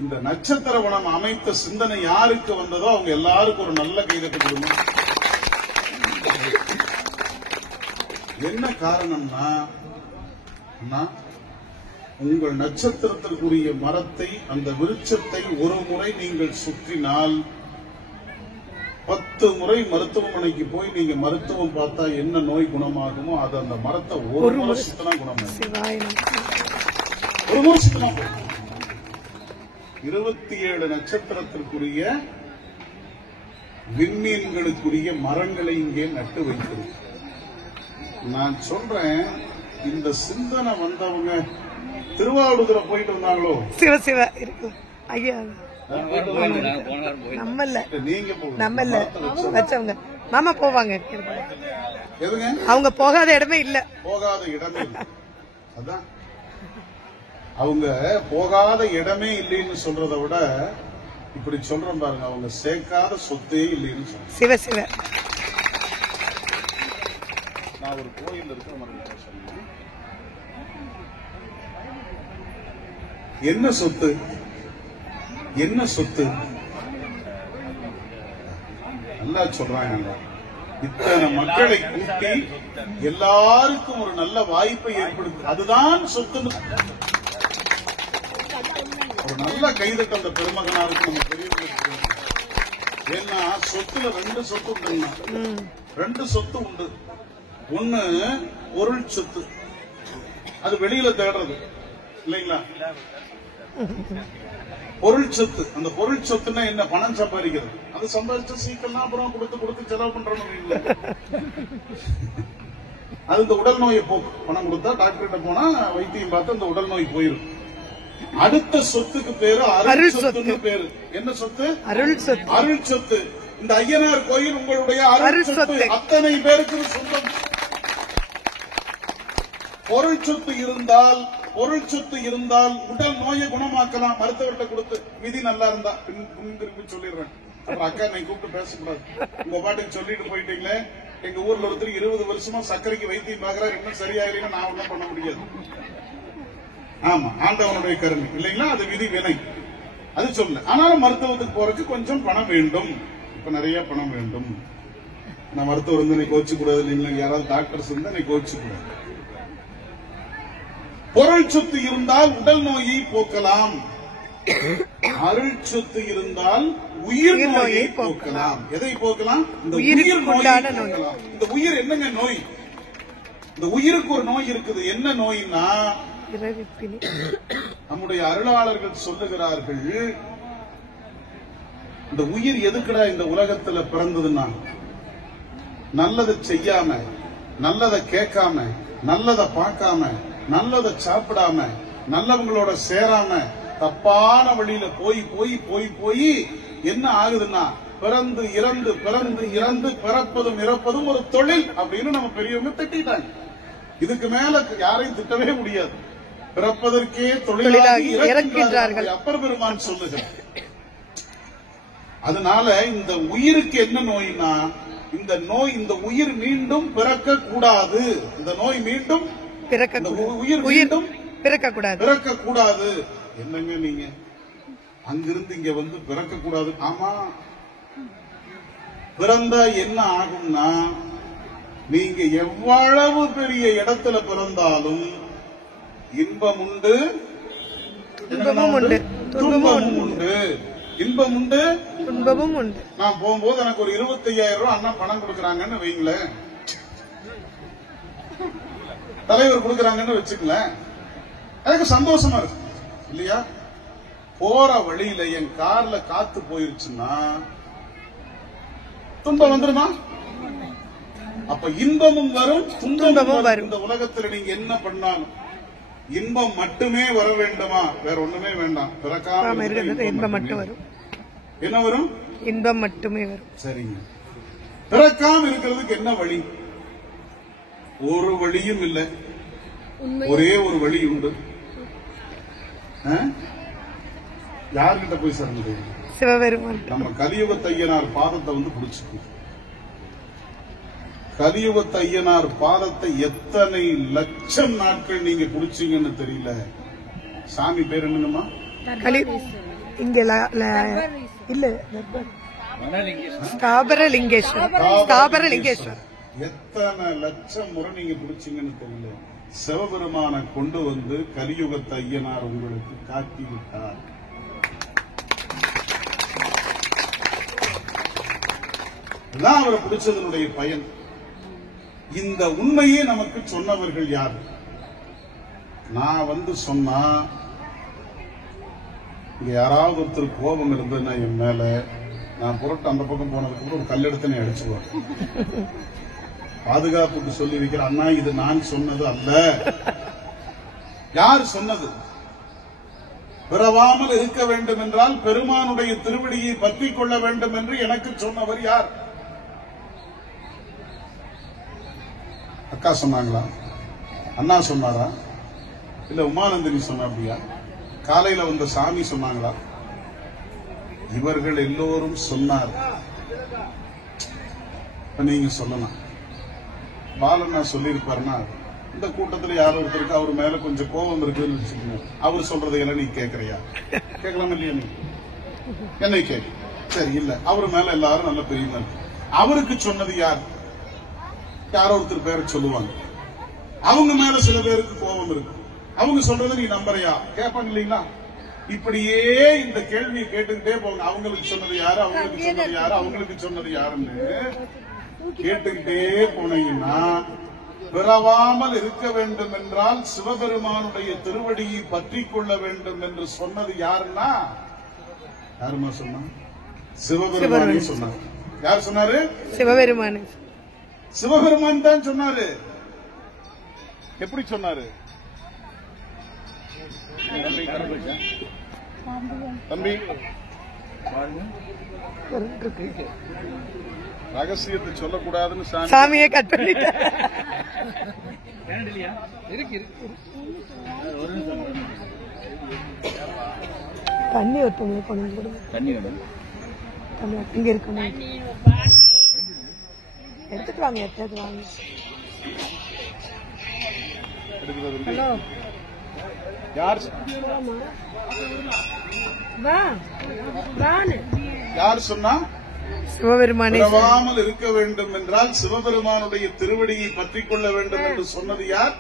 இந்த நட்சத்திர வனம் அமைத்த சிந்தனை யாருக்கு வந்ததோ அவங்க எல்லாருக்கும் ஒரு நல்ல கைதட்டு கொடுங்க. என்ன காரணம்னா, உங்கள் நட்சத்திரத்திற்குரிய மரத்தை, அந்த விருட்சத்தை ஒரு முறை நீங்கள் சுற்றினால் 10 முறை மருத்துவமனைக்கு போய் நீங்க மருத்துவம் பார்த்தா என்ன நோய் குணமாகுமோ அது அந்த மரத்தை ஒரு முறை சுத்தினா குணமாகும். ஒரு முறை சுத்தினா 27 நட்சத்திரத்திற்குரிய விண்மீன்களுக்குரிய மரங்களை இங்கே நட்டு வைக்கிறது. நான் சொல்றேன், இந்த சிந்தனை வந்தவங்க திருவாவூதுல போயிட்டு வந்தாங்களோ, சிவ சிவ இருக்கு ஐயா, நம்மல்ல வச்சவங்க மாமா போவாங்க. அவங்க போகாத இடமே இல்ல. போகாத இடமே இல்ல. அதான் அவங்க போகாத இடமே இல்லைன்னு சொல்றதை விட இப்படி சொல்றோம் பாருங்க, அவங்க சேர்க்காத சொத்தே இல்லைன்னு சொல்றேன். சிவ சிவ. நான் ஒரு கோயில் இருக்கிற மாதிரி சொன்னேன். என்ன சொத்து? என்ன சொத்து? நல்லா சொல்றாங்க. இத்தனை மக்களை கூட்டி எல்லாருக்கும் ஒரு நல்ல வாய்ப்பை ஏற்படுத்து, அதுதான் சொத்து. ஒரு நல்ல கைதட்ட அந்த பெருமகனாருக்கு நம்ம பெரியவங்களுக்கு. ஏன்னா சொத்துல 2 சொத்து உண்டுன்னா, 2 சொத்து உண்டு. ஒண்ணு பொருள் சொத்து, அது வெளியில தேடுறது இல்லைங்களா? பொருள் சொத்து. அந்த பொருள் சொத்துன்னா என்ன? பணம் சம்பாதிக்கிறது. அது சம்பாதிச்ச சீக்கிரம் அப்புறம் கொடுத்து செலவு பண்றோம். அது இந்த உடல் நோயை போக்கு. பணம் கொடுத்தா டாக்டர்கிட்ட போனா வைத்தியம் பார்த்து அந்த உடல் நோய் போயிடும். அடுத்த சொத்துக்கு பேரு அருள் சொத்துன்னு பேரு. என்ன சொத்து? அருள் சொத்து. அருள் சொத்து. இந்த ஐயனார் கோயில் உங்களுடைய அருள் சொத்து. அத்தனை பேருக்கு சொந்தம். பொருள் சொத்து இருந்தால் உடல் நோயை குணமாக்கலாம். மருத்துவர்கிட்ட கொடுத்து விதி நல்லா இருந்தா சொல்லிடுறேன். அப்புறம் அக்கா நீங்க கூப்பிட்டு பேசக்கூடாது. உங்க பாட்டுக்கு சொல்லிட்டு போயிட்டீங்களே. எங்க ஊர்ல ஒருத்தர் 20 வருஷமா சர்க்கரைக்கு வைத்தியம் பாக்குறாரு, இன்னும் சரியாயிரீங்க, நான் ஒன்னும் பண்ண முடியாது. ஆமா, ஆண்டவனுடைய கருணை இல்லைங்களா? அது விதி வினை. அது சொல்ல. ஆனாலும் மருத்துவத்துக்கு போறதுக்கு கொஞ்சம் பணம் வேண்டும். இப்ப நிறைய பணம் வேண்டும். நான் மருத்துவர் வந்து நீ கோச்சு கூடாது இல்லைங்களா? யாராவது டாக்டர்ஸ் இருந்தா நீ கோச்சு கூடாது. பொருள் சொத்து இருந்தால் உடல் நோயை போக்கலாம். அருள் சொத்து இருந்தால் உயிர் நோயை போக்கலாம். எதை போக்கலாம்? இந்த உயிர் நோயை போக்கலாம். இந்த உயிர் என்னங்க நோய்? இந்த உயிருக்கு ஒரு நோய் இருக்குது. என்ன நோய்னா, நம்முடைய அருளாளர்கள் சொல்லுகிறார்கள், இந்த உயிர் எதுக்குடா இந்த உலகத்துல பிறந்ததுன்னா, நல்லதை செய்யாம, நல்லதை கேட்காம, நல்லதை பார்க்காம, நல்லதை சாப்பிடாம, நல்லவங்களோட சேராம, தப்பான வழியில போய் என்ன ஆகுதுன்னா, பிறந்து இறந்து பிறந்து இறந்து பிறப்பதும் இறப்பதும் ஒரு தொழில் அப்படின்னு நம்ம பெரியவங்க திட்டாங்க. இதுக்கு மேல யாரையும் திட்டவே முடியாது. பிறப்பதற்கே தொழிலாகி இறக்கின்றார்கள் அப்பர் பெருமான் சொல்லுகிறார். அதனால இந்த உயிருக்கு என்ன நோய்னா, இந்த நோய், இந்த உயிர் மீண்டும் பிறக்க கூடாது. இந்த நோய் மீண்டும் உயிர் மீண்டும் பிறக்க கூடாது. என்னங்க நீங்க அங்கிருந்து இங்க வந்து பிறக்க கூடாது? ஆமா, பிறந்தா என்ன ஆகும்னா, நீங்க எவ்வளவு பெரிய இடத்துல பிறந்தாலும் இன்பம் உண்டு, துன்பமும் உண்டு. இன்பம் உண்டு, துன்பமும் உண்டு. நான் போகும்போது எனக்கு ஒரு 25,000 ரூபாய் அண்ணா பணம் கொடுக்கறாங்கன்னு வைங்களேன், தலைவர் கொடுக்கறாங்கன்னு வச்சுக்கலேன், எனக்கு சந்தோஷமா இருக்கு இல்லையா? போற வழியில என் கார்ல காத்து போயிருச்சுன்னா துன்பம் வந்துருமா? அப்ப இன்பமும் வரும், துன்பமும் வரும். இந்த உலகத்தில் நீங்க என்ன பண்ணாலும் இன்பம் மட்டுமே வர வேண்டுமா? வேற ஒண்ணுமே வேண்டாம். பிறக்காம இன்பம் மட்டும் வரும். என்ன வரும்? இன்பம் மட்டுமே வரும். சரிங்க. பிறக்காம இருக்கிறதுக்கு என்ன வழி? ஒரு வழியும் இல்லை. ஒரே ஒரு வழி உண்டு. யார்கிட்ட போய் சார் முடியும்? சிவபெருமான். நம்ம கலியுகத்து ஐயனார் பாதத்தை வந்து பிடிச்சிக்கணும். கலியுகத்து ஐயனார் பாதத்தை எத்தனை லட்சம் நாட்கள் நீங்க பிடிச்சீங்கன்னு தெரியல. சாமி பேர் என்னங்கம்மா? இங்க இல்ல ஸ்தாபரலிங்கேஸ்வர். எத்தனை லட்சம் முறை நீங்க பிடிச்சீங்கன்னு தெரியல. சிவபெருமான கொண்டு வந்து கலியுகத்தை ஐயனார் உங்களுக்கு காட்டி விட்டார். இதுதான் அவரை பிடிச்சதனுடைய பயன். இந்த உண்மையே நமக்கு சொன்னவர்கள் யார்? நான் வந்து சொன்னா இங்க யாராவது ஒருத்தர் கோபம் இருந்ததுன்னா என் மேல, நான் புரட்டு அந்த பக்கம் போனதுக்கு ஒரு கல்லெடுத்து அடிச்சுருவேன். பாதுகாப்புக்கு சொல்லி வைக்கிற அண்ணா, இது நான் சொன்னது அல்ல. யார் சொன்னது? பிறவாமல் இருக்க வேண்டும் என்றால் பெருமானுடைய திருவடியை பற்றிக் கொள்ள வேண்டும் என்று எனக்கு சொன்னவர் யார்? அக்கா சொன்னாங்களா? அண்ணா சொன்னாரா? இல்ல உமானந்தினி சொன்னாப்பியா? காலையில வந்த சாமி சொன்னாங்களா? இவர்கள் எல்லோரும் சொன்னார். நீங்க சொல்லலாம். பாலண்ணா சொல்லியிருப்பாருன்னா, இந்த கூட்டத்தில் யாரோ ஒருத்தருக்கு அவர் மேல கொஞ்சம் கோபம் இருக்குன்னு வச்சுக்கோங்க, அவர் சொல்றதையெல்லாம் நீ கேட்கறியா? கேட்கலாம் இல்லையா? நீ என்னை கேட்க சரி இல்ல, அவர் மேல எல்லாரும் நல்ல பெரியமா இருக்கு. அவருக்கு சொன்னது யார்? யாரோ ஒருத்தர் பேரை சொல்லுவாங்க. அவங்க மேல சில பேருக்கு கோபம் இருக்கு. அவங்க சொல்றதை நீ நம்புறியா? கேட்பாங்க இல்லீங்களா? இப்படியே இந்த கேள்வியை கேட்டுக்கிட்டே போங்க. அவங்களுக்கு சொன்னது யாரு, அவங்களுக்கு சொன்னது யாரு, அவங்களுக்கு சொன்னது யாருன்னு கேட்டுக்கிட்டே போனீங்கன்னா, பிறவாமல் இருக்க வேண்டும் என்றால் சிவபெருமானுடைய திருவடியை பற்றிக் கொள்ள வேண்டும் என்று சொன்னது யாருன்னா, யாருமா சொன்னா? சிவபெருமானே சொன்னார். யார் சொன்னாரு? சிவபெருமானே. சிவபெருமான் தான் சொன்னாரு. எப்படி சொன்னாரு? தம்பி ரகசியத்தை சொல்லக்கூடாதுன்னு சாமியை கட் பண்ணிட்டு தண்ணி ஒருத்தவங்க கொண்டு கொடுங்க. தண்ணி இங்க இருக்கணும். எடுத்துட்டு வாங்க, எடுத்துட்டு வாங்க. ஹலோ, யார் சொன்னா? சிவபெருமானே. பிறவாமல் இருக்க வேண்டும் என்றால் சிவபெருமானுடைய திருவடியை பற்றிக் கொள்ள வேண்டும் என்று சொன்னது யார்?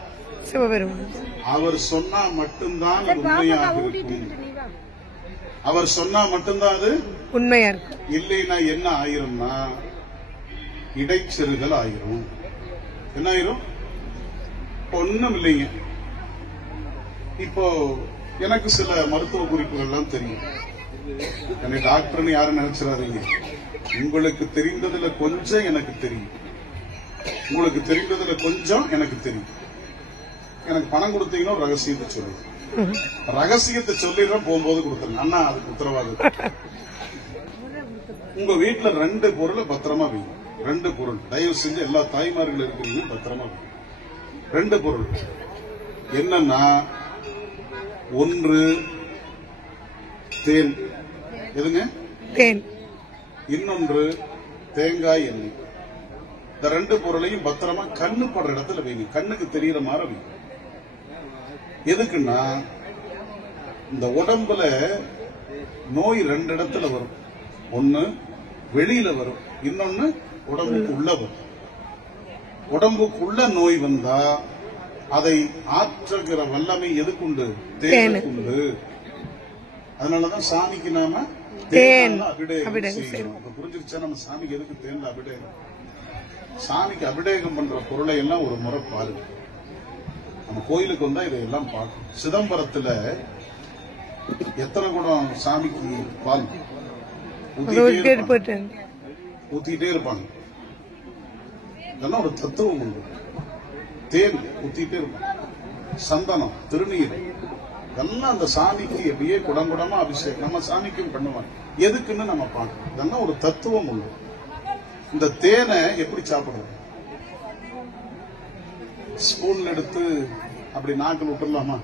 சிவபெருமான். அவர் சொன்னா மட்டும்தான் அது உண்மையாக இருக்கும். அவர் சொன்னா மட்டும்தான் அது உண்மையா இருக்கும். இல்லைன்னா என்ன ஆயிரும்னா இடைச்செருகல் ஆயிரும். என்ன ஆயிரும்? ஒண்ணும் இல்லைங்க. இப்போ எனக்கு சில மருத்துவ குறிப்புகள் எல்லாம் தெரியும். என்னை டாக்டர்னு யாரும் நினைச்சிடாதீங்க. உங்களுக்கு தெரிந்ததுல கொஞ்சம் எனக்கு தெரியும், உங்களுக்கு தெரிந்ததுல கொஞ்சம் எனக்கு தெரியும். எனக்கு பணம் கொடுத்தீங்கன்னா ஒரு ரகசியத்தை சொல்லுங்க. ரகசியத்தை சொல்லிடுறேன், போகும்போது கொடுத்துருங்க. அண்ணா அதுக்கு உத்தரவாதம். உங்க வீட்டுல 2 பொருளை பத்திரமா வைங்க. 2 பொருள் தயவு செஞ்சு எல்லா தாய்மார்கள் இருக்கிறீங்க, பத்திரமா வைங்க. 2 பொருள் என்னன்னா, ஒன்று தேன். எதுங்க? தேன். இன்னொன்று தேங்காய் எண்ணெய். இந்த 2 பொருளையும் பத்திரமா கண்ணு படுற இடத்துல வைங்க. கண்ணுக்கு தெரியற மாதிரி வைங்க. எதுக்குன்னா, இந்த உடம்புல நோய் 2 இடத்துல வரும். ஒன்னு வெளியில வரும், இன்னொன்னு உடம்புக்கு உள்ள வரும். உடம்புக்குள்ள நோய் வந்தா அதை ஆற்றுகிற வல்லமை எதுக்குண்டு? தேனுக்குண்டு. அதனாலதான் சாமிக்கு நாம தேன் அபிடேகம் செய்யணும். புரிஞ்சிருச்சா? நம்ம சாமிக்கு எதுக்கு தேன்ல அபிடேகம்? சாமிக்கு அபிடேகம் பண்ற பொருளை எல்லாம் ஒரு முறை பாருங்க. நம்ம கோயிலுக்கு வந்தா இதையெல்லாம் பார்க்கணும். சிதம்பரத்துல எத்தனை குடம் சாமிக்கு பால் ஊத்திட்டே இருப்பாங்க. இதெல்லாம் ஒரு தத்துவம் உண்டு. தேன் ஊத்திட்டே இருப்பாங்க, சந்தனம், திருநீர் எல்லாம் அந்த சாமிக்கு எப்படியே குடங்குடமா அபிஷேகம் நம்ம சாமிக்கும் பண்ணுவாங்க. எதுக்குன்னு நம்ம பார்க்கணும். இதெல்லாம் ஒரு தத்துவம் உண்டு. இந்த தேனை எப்படி சாப்பிடுறது? ஸ்பூன்ல எடுத்து அப்படி நாக்கில் விட்டுலாமா?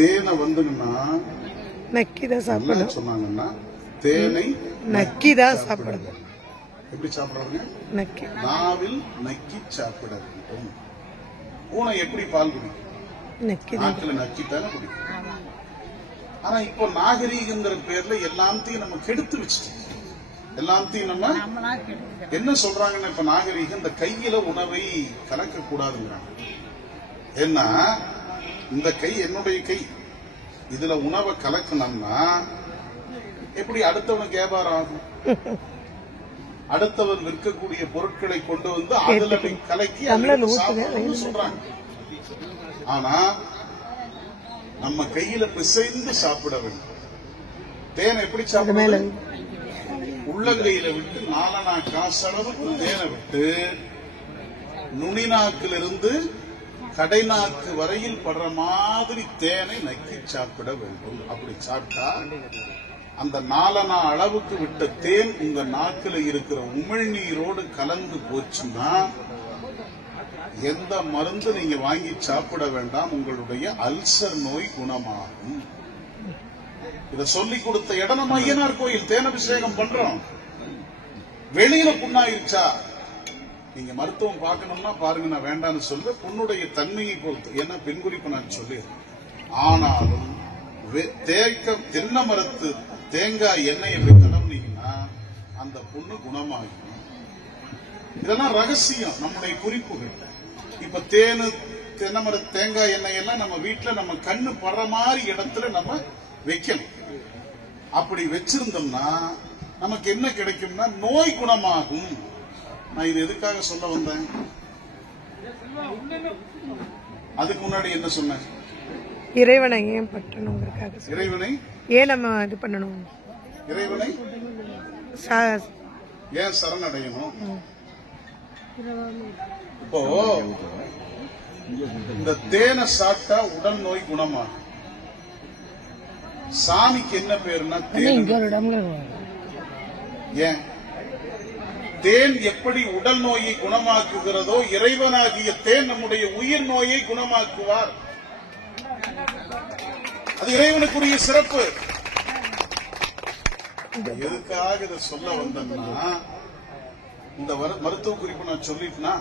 தேனை வந்துன்னா நக்கிதான் சாப்பிடணும் சொன்னாங்கன்னா, தேனை நக்கிதான் சாப்பிடணும். எப்படி சாப்பிடுறாங்க? நக்கி, நாவில் நக்கி சாப்பிட வேண்டும். பூனை எப்படி பால் குடிக்கும்? நாக்கில் நக்கித்தானே குடிக்கும். ஆனா இப்போ நாகரீகங்கிற பேர்ல எல்லாத்தையும் நம்ம கெடுத்து வச்சுட்டோம். எல்லாத்தையும் நம்ம என்ன சொல்றாங்கன்னா, இப்ப நாகரீகம் இந்த கையில உணவை கலக்க கூடாதுங்கிறாங்க. ஏன்னா இந்த கை என்னுடைய கை, இதுல உணவை கலக்கணும்னா எப்படி அடுத்தவனுக்கு வியாபாரம் ஆகும்? அடுத்தவன் விற்கக்கூடிய பொருட்களை கொண்டு வந்து அதுல கலக்கி சாப்பிடணும்னு சொல்றாங்க. ஆனா நம்ம கையில பிசைந்து சாப்பிட வேண்டும். தேனை எப்படி சாப்பிட? உள்ளங்கையில விட்டு 4 காசளவுக்கு தேனை விட்டு நுனிநாக்கிலிருந்து கடைநாக்கு வரையில் படுற மாதிரி தேனை நக்கி சாப்பிட வேண்டும். அப்படி சாப்பிட்டா அந்த 4 அளவுக்கு விட்ட தேன் உங்க நாக்கில் இருக்கிற உமிழ்நீரோடு கலந்து போச்சுன்னா எந்த மருந்து நீங்க வாங்கி சாப்பிட வேண்டாம், உங்களுடைய அல்சர் நோய் குணமாகும். இத சொல்லிக் கொடுத்த இடம் நம்ம ஐயனார் கோயில் தேனபிஷேகம் பண்றோம். வெளியில புண்ணாயிருச்சா நீங்க மருத்துவம் பார்க்கணும்னா பாருங்க, நான் வேண்டான்னு சொல்ல. புண்ணுடைய தன்மையை பொறுத்து, ஏன்னா பெண் குறிப்பு நான் சொல்லிடுறேன். ஆனாலும் தென்னை மரத்து தேங்காய் எண்ணெய் எப்படி தடவுனீங்கன்னா அந்த புண்ணு குணமாகும். இதெல்லாம் ரகசியம், நம்முடைய குறிப்புகள். இப்ப தென்னை மர தேங்காய் எண்ணெய் எல்லாம் நம்ம வீட்டுல நம்ம கண்ணு படுற மாதிரி இடத்துல நம்ம வைக்கணும். அப்படி வச்சிருந்தோம்னா நமக்கு என்ன கிடைக்கும்னா நோய் குணமாகும். நான் இது எதுக்காக சொல்ல வந்தேன்? அதுக்கு முன்னாடி என்ன சொன்னேன்? இறைவனை ஏன் பற்றணுங்கிறதுக்காக. இறைவனை ஏன் நம்ம இது பண்ணணும்? இறைவனை ஏன் சரணடையணும்? இப்போ இந்த தேனை சாப்பிட்டா உடல் நோய் குணமாகும். சாமிக்கு என்ன பேருன்னா ஏன் தேன் எப்படி உடல் நோயை குணமாக்குகிறதோ இறைவனாகிய தேன் நம்முடைய உயிர் நோயை குணமாக்குவார். அது இறைவனுக்குரிய சிறப்பு. எதுக்காக இதை சொல்ல வந்தேன்னா, இந்த மருத்துவ குறிப்பு நான் சொல்லிட்டுனா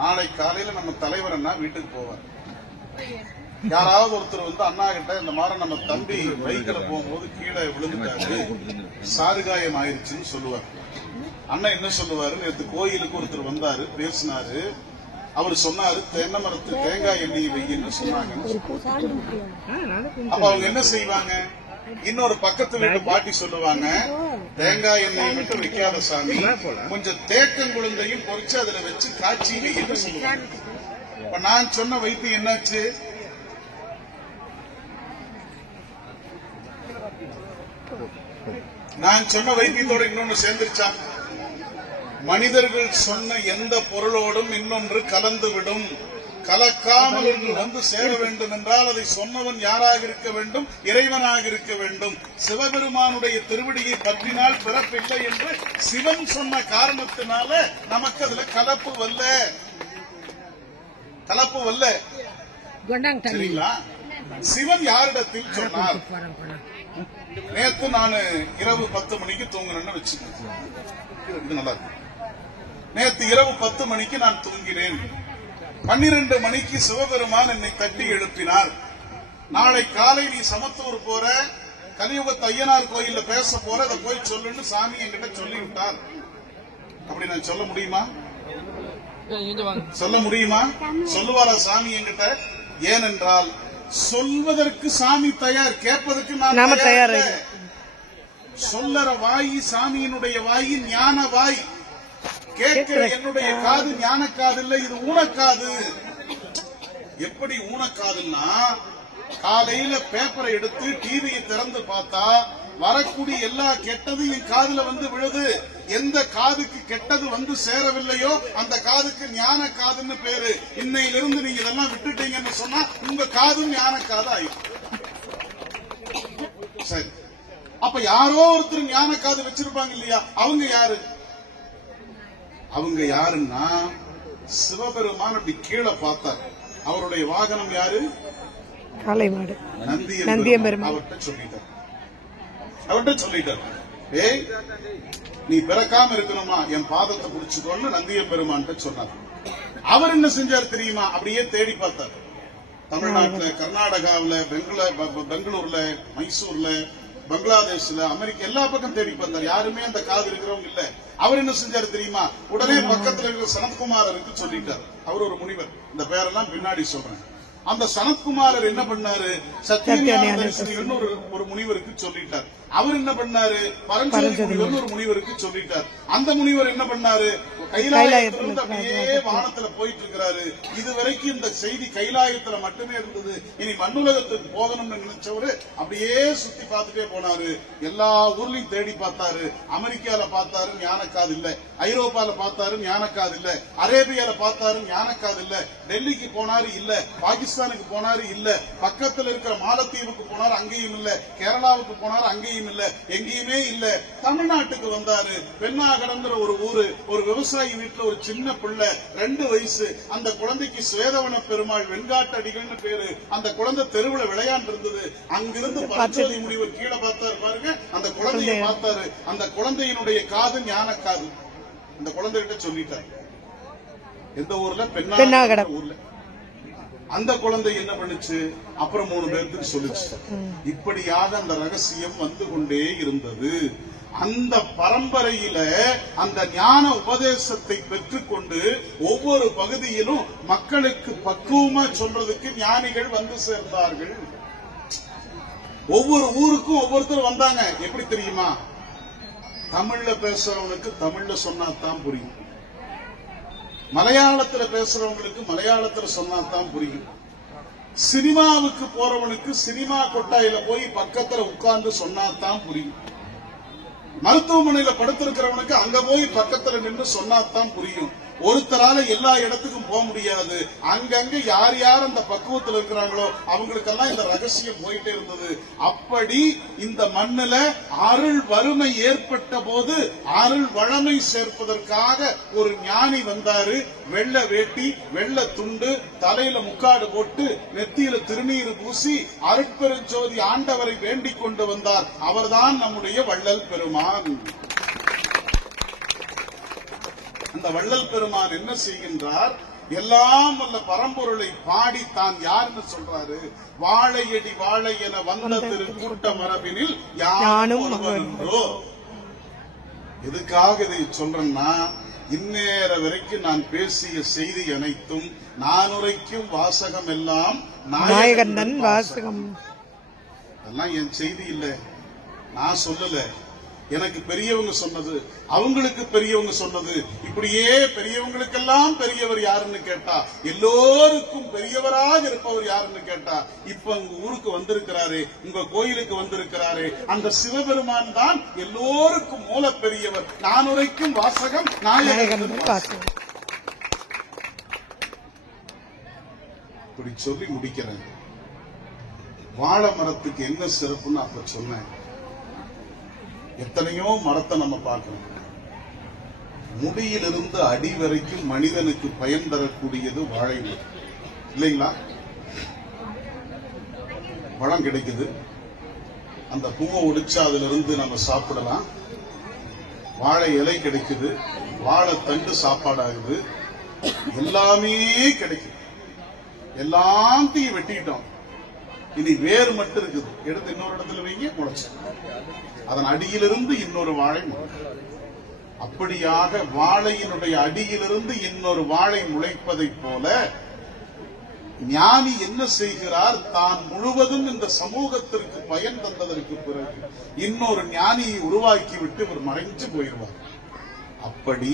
நாளை காலையில நம்ம தலைவர் அண்ணா வீட்டுக்கு போவார். யாராவது ஒருத்தர் வந்து அண்ணா கிட்ட இந்த மாதிரி நம்ம தம்பி பைக்கில் போகும்போது கீழே விழுந்துட்டாரு, சாதுகாயம் ஆயிடுச்சுன்னு சொல்லுவார். அண்ணன் என்ன சொல்லுவாரு? நேற்று கோயிலுக்கு ஒருத்தர் வந்தாரு, பேசினாரு, அவர் சொன்னாரு தென்னை மரத்து தேங்காய் எண்ணெய் வையின்னு சொன்னாங்க. அப்ப அவங்க என்ன செய்வாங்க? இன்னொரு பக்கத்து வீட்டு பாட்டி சொல்லுவாங்க, தேங்காய் எண்ணெய் மட்டும் வைக்காத சாமி, கொஞ்சம் தேக்கங்குழந்தையும் பொறிச்சு அதுல வச்சு காய்ச்சி வைன்னு சொல்லுவாங்க. இப்ப நான் சொன்ன வைத்தியம் என்னாச்சு? நான் சொன்ன வைத்தியத்தோட இன்னொன்னு சேர்ந்துருச்சா? மனிதர்கள் சொன்ன எந்த பொருளோடும் இன்னொன்று கலந்துவிடும். கலக்காமல் ஒன்று வந்து சேர வேண்டும் என்றால் அதை சொன்னவன் யாராக இருக்க வேண்டும்? இறைவனாக இருக்க வேண்டும். சிவபெருமானுடைய திருவடியை பற்றினால் பிறப்பில்லை என்று சிவன் சொன்ன காரணத்தினால நமக்கு அதுல கலப்பு வல்ல. சரிங்களா? சிவன் யாரிடத்தில் சொன்னார்? நேத்து நான் இரவு 10 மணிக்கு தூங்கினேன்னு வச்சுக்கேன். நல்லா இருக்கு. நேத்து இரவு 10 மணிக்கு நான் தூங்கினேன். 12 மணிக்கு சிவபெருமான் என்னை தட்டி எழுப்பினார். நாளை காலை நீ சமத்தூர் போற, கலியுகத்து ஐயனார் கோயில்ல பேச போற, அதை போய் சொல்லுன்னு சாமி என்கிட்ட சொல்லிவிட்டார். அப்படி நான் சொல்ல முடியுமா? சொல்ல முடியுமா? சொல்லுவாரா சாமி என்கிட்ட? ஏனென்றால் சொல்வதற்கு சாமி தயார், கேட்பதற்கு நாம தயார். சொல்லற வாயி சாமியினுடைய வாயி ஞான வாய். கேட்கிற என்னுடைய காது ஞான காது இல்ல, இது ஊனக்காது. எப்படி ஊனக்காதுன்னா, காலையில பேப்பரை எடுத்து டிவியை திறந்து பார்த்தா வரக்கூடிய எல்லா கெட்டதும் என் காதுல வந்து விழுது. எந்த காதுக்கு கெட்டது வந்து சேரவில்லையோ அந்த காதுக்கு ஞான காதுன்னு பேரு. இன்னையிலிருந்து நீங்க இதெல்லாம் விட்டுட்டீங்கன்னு சொன்னா உங்க காதும் ஞான காது ஆயிடும். சரி, அப்ப யாரோ ஒருத்தர் ஞான காது வச்சிருப்பாங்க இல்லையா? அவங்க யாரு? அவங்க யாருன்னா சிவபெருமான் அப்படி கீழே பார்த்தார். அவருடைய வாகனம் யாரு? காளை மாடு. நந்தியம்பெருமான். அவர்கிட்ட சொல்லிட்டார், ஏய் நீ பிறக்காம இருக்கணுமா, என் பாதத்தை பிடிச்சுக்கோன்னு நந்தியம்பெருமான் சொன்னார். அவர் என்ன செஞ்சார் தெரியுமா? அப்படியே தேடி பார்த்தார். தமிழ்நாட்டுல, கர்நாடகாவில, பெங்களூர்ல, மைசூர்ல, பங்களாதேஷ்ல, அமெரிக்கா எல்லா பக்கம் தேடி பார்த்தார். யாருமே அந்த காது இருக்கிறவங்க இல்ல. அவர் என்ன செஞ்சாரு தெரியுமா? உடனே பக்கத்துல இருக்கிற சனத்குமாரருக்கு சொல்லிட்டார். அவர் ஒரு முனிவர், இந்த பேரெல்லாம் பின்னாடி சொல்றேன். அந்த சனத்குமாரர் என்ன பண்ணாரு? சத்யஞான ஒரு முனிவருக்கு சொல்லிட்டார். அவர் என்ன பண்ணாரு? பரஞ்சோதி முனிவர் ஒரு முனிவருக்கு சொல்லிட்டார். அந்த முனிவர் என்ன பண்ணாரு? கைலாயத்திலிருந்து அப்படியே வானத்துல போயிட்டு இருக்கிறாரு. இதுவரைக்கும் இந்த செய்தி கைலாயத்துல மட்டுமே இருந்தது. இனி மண்ணுலகத்துக்கு போகணும்னு நினைச்சவரு அப்படியே சுத்தி பார்த்துட்டே போனாரு. எல்லா ஊர்லயும் தேடி பார்த்தாரு. அமெரிக்கால பார்த்தாரு, ஞானக்காது இல்ல. ஐரோப்பால பார்த்தாரு, ஞானக்காது இல்ல. அரேபியால பார்த்தாரு, ஞானக்காது இல்ல. டெல்லிக்கு போனாரு, இல்ல. பாகிஸ்தானுக்கு போனாரு, இல்ல. பக்கத்துல இருக்கிற மாலத்தீவுக்கு போனாரு, அங்கேயும் இல்ல. கேரளாவுக்கு போனாரு, அங்கேயும் இல்ல. எங்கேயுமே இல்ல. தமிழ்நாட்டுக்கு வந்தாரு. பெண்ணாகடங்கிற ஒரு ஊரு, ஒரு விவசாயி வீட்டுல ஒரு சின்ன பிள்ளை, 2 வயசு. அந்த குழந்தைக்கு சுவேதவன பெருமாள் வெண்காட்டடிகள்னு பேரு. அந்த குழந்தை தெருவுல விளையாண்டு இருந்தது. அங்கிருந்து பரஞ்சோதி முனிவர் கீழே பார்த்தாரு பாருங்க. அந்த குழந்தையை பார்த்தாரு. அந்த குழந்தையினுடைய காது ஞானக்காது. அந்த குழந்தைகிட்ட சொல்லிட்டாரு. எந்த ஊர்ல? பெண்ணாகட ஊர்ல. அந்த குழந்தை என்ன பண்ணுச்சு? அப்புறம் 3 பேருக்கு சொல்லிச்சு. இப்படியாக அந்த ரகசியம் வந்து கொண்டே இருந்தது. அந்த பரம்பரையில அந்த ஞான உபதேசத்தை பெற்றுக்கொண்டு ஒவ்வொரு பகுதியிலும் மக்களுக்கு பக்குவமா சொல்றதுக்கு ஞானிகள் வந்து சேர்ந்தார்கள். ஒவ்வொரு ஊருக்கும் ஒவ்வொருத்தர் வந்தாங்க. எப்படி தெரியுமா? தமிழ்ல பேசுறவனுக்கு தமிழ்ல சொன்னாதான் புரியும். மலையாளத்துல பேசுறவங்களுக்கு மலையாளத்துல சொன்னாதான் புரியும். சினிமாவுக்கு போறவனுக்கு சினிமா கொட்டாயில போய் பக்கத்துல உட்கார்ந்து சொன்னாதான் புரியும். மருத்துவமனையில படுத்திருக்கிறவனுக்கு அங்க போய் பக்கத்துல நின்று சொன்னாதான் புரியும். ஒருத்தரால எல்லா இடத்துக்கும் போக முடியாது. அங்கங்க யார் யார் அந்த பக்குவத்தில் இருக்கிறாங்களோ அவங்களுக்கெல்லாம் இந்த ரகசியம் போயிட்டே இருந்தது. அப்படி இந்த மண்ணுல அருள் வறுமை ஏற்பட்ட போது அருள் வளமை சேர்ப்பதற்காக ஒரு ஞானி வந்தாரு. வெள்ளை வேட்டி, வெள்ளை துண்டு, தலையில முக்காடு போட்டு, நெத்தியில திருநீர் பூசி அருட்பெருஞ்சோதி ஆண்டவரை வேண்டிக் கொண்டு வந்தார். அவர்தான் நம்முடைய வள்ளல் பெருமான். அந்த வள்ளல் பெருமான் என்ன செய்கின்றார்? எல்லாம் வல்ல பரம்பொருளை பாடி தான் யாருன்னு சொல்றாரு? வாழையடி வாழை என வந்த திரு கூட்ட மரபினில் யானும் ஒருவனோ. எதுக்காக இதை சொல்றேன்னா, இந்நேர வரைக்கும் நான் பேசிய செய்தி அனைத்தும் நான் உரைக்கும் வாசகம் எல்லாம் நாயகன் வாசகம். அதெல்லாம் என் செய்தி இல்ல, நான் சொல்லல. எனக்கு பெரியவங்க சொன்னது, அவங்களுக்கு பெரியவங்க சொன்னது. இப்படியே பெரியவங்களுக்கெல்லாம் பெரியவர் யாருன்னு கேட்டா, எல்லோருக்கும் பெரியவராக இருப்பவர் யாருன்னு கேட்டா, இப்ப உங்க ஊருக்கு வந்திருக்கிறாரே, உங்க கோயிலுக்கு வந்திருக்கிறாரே, அந்த சிவபெருமான் தான் எல்லோருக்கும் மூல பெரியவர். நான் உரைக்கும் வாசகம் நாயகன் வாசகம். இப்படி சொல்லி முடிக்கிறேன். வாழை மரத்துக்கு என்ன சிறப்புன்னு அப்ப சொன்னேன். எத்தனையோ மரத்தை நம்ம பார்க்கிறோம். முடியிலிருந்து அடி வரைக்கும் மனிதனுக்கு பயன் தரக்கூடியது வாழை மரம், இல்லைங்களா? பழம் கிடைக்குது, அந்த பூவை ஒடிச்சா அதுல இருந்து நம்ம சாப்பிடலாம். வாழை இலை கிடைக்குது, வாழை தண்டு சாப்பாடாகுது, எல்லாமே கிடைக்குது. எல்லாத்தையும் வெட்டிட்டோம், இனி வேர் மட்டும் இருக்குது. எடுத்து இன்னொரு இடத்துல வைங்க, முளைச்சு அதன் அடியிலிருந்து இன்னொரு வாழை முளைக்கும். அப்படியாக வாழையினுடைய அடியிலிருந்து இன்னொரு வாழை முளைப்பதைப் போல ஞானி என்ன செய்கிறார்? தான் முழுவதும் இந்த சமூகத்திற்கு பயன் தந்ததற்கு பிறகு இன்னொரு ஞானியை உருவாக்கிவிட்டு இவர் மறைஞ்சு போயிடுவார். அப்படி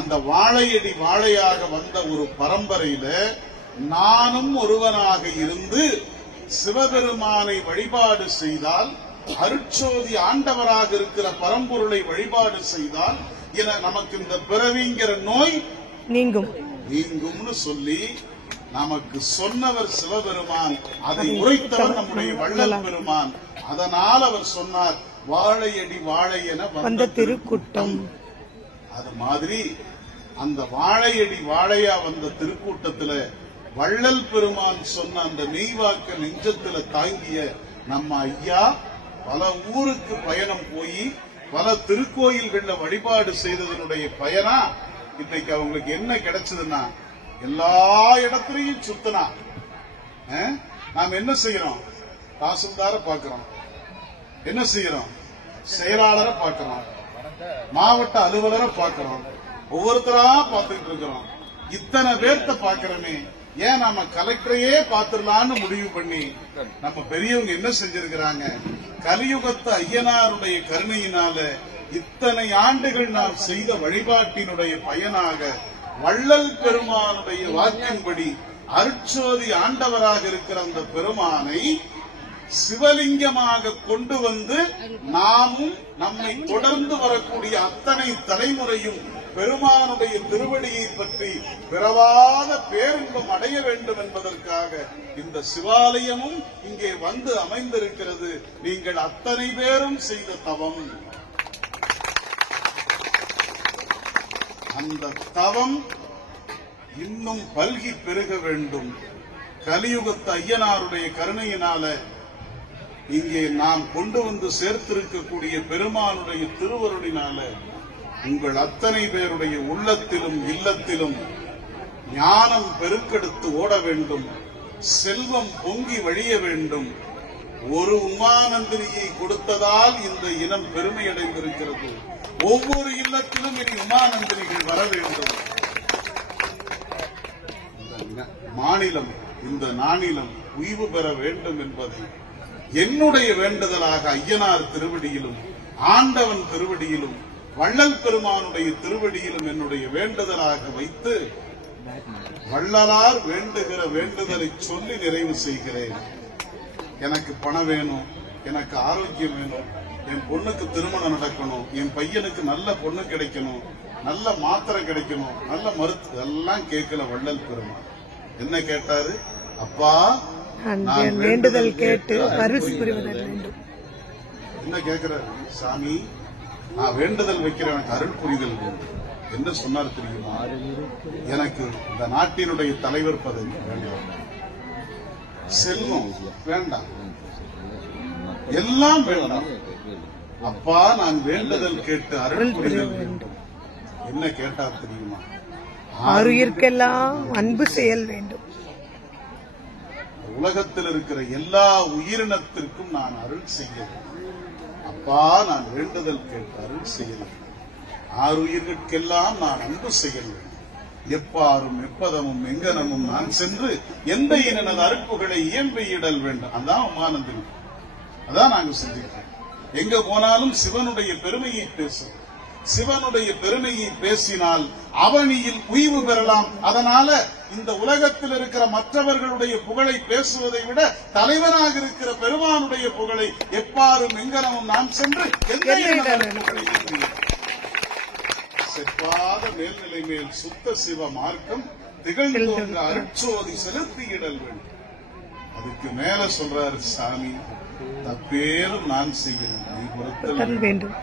அந்த வாழையடி வாழையாக வந்த ஒரு பரம்பரையில நானும் ஒருவனாக இருந்து சிவபெருமானை வழிபாடு செய்தால், அருட்சோதி ஆண்டவராக இருக்கிற பரம்பொருளை வழிபாடு செய்தால் நமக்கு இந்த பிறவிங்கிற நோய் நீங்கும்னு சொல்லி நமக்கு சொன்னவர் சிவபெருமான். அதை உரைத்தவர் நம்முடைய வள்ளல் பெருமான். அதனால் அவர் சொன்னார், வாழையடி வாழை என வந்த திருக்கூட்டம். அது மாதிரி அந்த வாழையடி வாழையா வந்த திருக்கூட்டத்துல வள்ளல் பெருமான் சொன்ன அந்த மெய்வாக்க நெஞ்சத்துல தாங்கிய நம்ம ஐயா பல ஊருக்கு பயணம் போய் பல திருக்கோயில்கள்ல வழிபாடு செய்ததனுடைய பயனா இன்னைக்கு அவங்களுக்கு என்ன கிடைச்சதுன்னா, எல்லா இடத்திலையும் சுத்தினா நாம் என்ன செய்யறோம்? தாசில்தார பார்க்கிறோம், என்ன செய்யறோம்? செயலாளரை பார்க்கிறோம், மாவட்ட அலுவலரை பார்க்கிறோம், ஒவ்வொருத்தரா பார்த்துட்டு இருக்கிறோம். இத்தனை பேர்த்த பார்க்கிறோமே, ஏன் நாம கலெக்டரையே பார்த்துடலான்னு முடிவு பண்ணி நம்ம பெரியவங்க என்ன செஞ்சிருக்கிறாங்க? கலியுகத்து ஐயனாருடைய கருணையினால இத்தனை ஆண்டுகள் நாம் செய்த வழிபாட்டினுடைய பயனாக வள்ளல் பெருமானுடைய வாக்கின்படி அருட்சோதி ஆண்டவராக இருக்கிற அந்த பெருமானை சிவலிங்கமாக கொண்டு வந்து நாமும் நம்மை தொடர்ந்து வரக்கூடிய அத்தனை தலைமுறையும் பெருமானுடைய திருவடியை பற்றி பிறவாத பேரின்பம் அடைய வேண்டும் என்பதற்காக இந்த சிவாலயமும் இங்கே வந்து அமைந்திருக்கிறது. நீங்கள் அத்தனை பேரும் செய்த தவம். அந்த தவம் இன்னும் பல்கி பெருக வேண்டும். கலியுகத்து ஐயனாருடைய கருணையினால இங்கே நாம் கொண்டு வந்து சேர்த்திருக்கக்கூடிய பெருமானுடைய திருவருளினால உங்கள் அத்தனை பேருடைய உள்ளத்திலும் இல்லத்திலும் ஞானம் பெருக்கெடுத்து ஓட வேண்டும், செல்வம் பொங்கி வழிய வேண்டும். ஒரு உமானந்தினியை கொடுத்ததால் இந்த இனம் பெருமையடைந்திருக்கிறது. ஒவ்வொரு இல்லத்திலும் இனி உமானந்தினிகள் வர வேண்டும். மாநிலம், இந்த நானிலம் உய்வு பெற வேண்டும் என்பதை என்னுடைய வேண்டுதலாக ஐயனார் திருவடியிலும் ஆண்டவன் திருவடியிலும் வள்ளல் பெருமானுடைய திருவடியிலும் என்னுடைய வேண்டுதலாக வைத்து வள்ளலார் வேண்டுகிற வேண்டுதலை சொல்லி நிறைவு செய்கிறேன். எனக்கு பணம் வேணும், எனக்கு ஆரோக்கியம் வேணும், என் பொண்ணுக்கு திருமணம் நடக்கணும், என் பையனுக்கு நல்ல பொண்ணு கிடைக்கணும், நல்ல மாத்திரை கிடைக்கணும், நல்ல மருத்துவம் எல்லாம் கேட்கல வள்ளல் பெருமான். என்ன கேட்டாரு? அப்பா நான் வேண்டுதல் கேட்டு அருள் புரிவதற்கு வேண்டும். என்ன கேட்கிறாரு? சாமி, நான் வேண்டுதல் வைக்கிற எனக்கு அருள் புரிதல் வேண்டும். என்ன சொன்னார் தெரியுமா? எனக்கு இந்த நாட்டினுடைய தலைவர் பதவி வேண்டாம், செல்வம் வேண்டாம், எல்லாம் வேண்டாம். அப்பா நான் வேண்டுதல் கேட்டு அருள் புரிதல் வேண்டும். என்ன கேட்டார் தெரியுமா? ஆருயிர்க்கெல்லாம் அன்பு செயல் வேண்டும். உலகத்தில் இருக்கிற எல்லா உயிரினத்திற்கும் நான் அருள் செய்ய வேண்டும். அப்பா நான் வேண்டுதல் கேட்டு அருள் செய்ய வேண்டும். ஆருயிர்கெல்லாம் நான் அன்பு செய்ய வேண்டும். எப்பாரும் எப்பதமும் எங்கனமும் நான் சென்று எந்த இனது அருட்புகளை இயம்பியிடல் வேண்டும். அதான் உமானந்தினி. அதான் நாங்க செஞ்சுக்கிறோம். எங்க போனாலும் சிவனுடைய பெருமையை பேசும். சிவனுடைய பெருமையை பேசினால் அவனியில் உய்வு பெறலாம். அதனால இந்த உலகத்தில் இருக்கிற மற்றவர்களுடைய புகழை பேசுவதை விட தலைவனாக இருக்கிற பெருமானுடைய புகழை எப்பாரும் எங்கனமும் நாம் சென்று எந்த புகழை செப்பாத மேல்நிலை மேல் சுத்த சிவ மார்க்கம் திகழ்ந்தோங்க அருட்சோதி செலுத்தியிடல் வேண்டும். அதுக்கு மேல சொல்றாரு சாமி, தப்பேரும் நான் செய்கிறேன், நீ பொறுத்தல் வேண்டும்.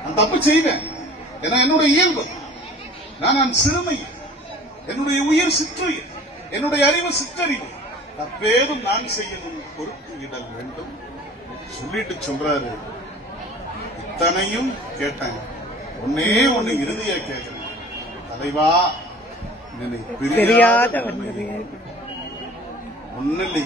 நான் தப்பு செய்வேன், ஏன்னா என்னுடைய இயல்பு. நான் சிறுமை, என்னுடைய உயிர் சிற்றுயிர், என்னுடைய அறிவு சிற்றறிவு. தப்பேதும் நான் செய்யணும், பொறுத்து இடல் வேண்டும் சொல்லிட்டு சொல்றாரு. இத்தனையும் கேட்டாங்க, ஒன்னே ஒண்ணு இறுதியா கேட்கிறேன். தலைவா, என்னை பிரியாத ஒன்னில்லை,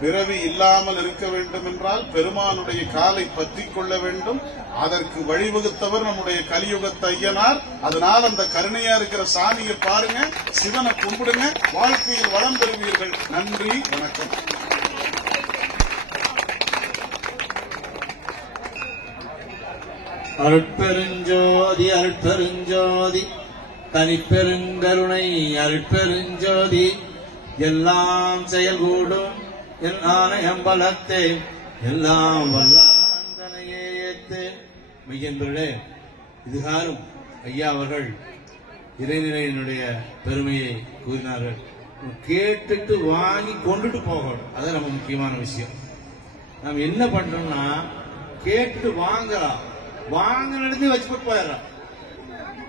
பிறவி இல்லாமல் இருக்க வேண்டும் என்றால் பெருமானுடைய காலை பற்றிக் கொள்ள வேண்டும். அதற்கு வழிவகுத்தவர் நம்முடைய கலியுகத்து ஐயனார். அதனால் அந்த கருணையா இருக்கிற சாமியை பாருங்க, சிவனை கும்பிடுங்க, வாழ்க்கையில் வளம் பெறுவீர்கள். நன்றி, வணக்கம். அருட்பெருஞ்சோதி அருட்பெருஞ்சோதி தனிப்பெருங்கருணை அருட்பெருஞ்சோதி எல்லாம் செயல்கூடும் என் ஆணையம்பலத்தே எல்லாம் வல்லாந்தனையே ஏத்து. மெய்யன்பர்களே, இதுகாரும் ஐயா அவர்கள் இறைநிலையினுடைய பெருமையை கூறினார்கள். கேட்டுட்டு வாங்கி கொண்டுட்டு போகணும், அது நம்ம முக்கியமான விஷயம். நம்ம என்ன பண்றோம்னா, கேட்டுட்டு வாங்கலாம், வாங்கினது வச்சு போட்டு போயிடலாம்.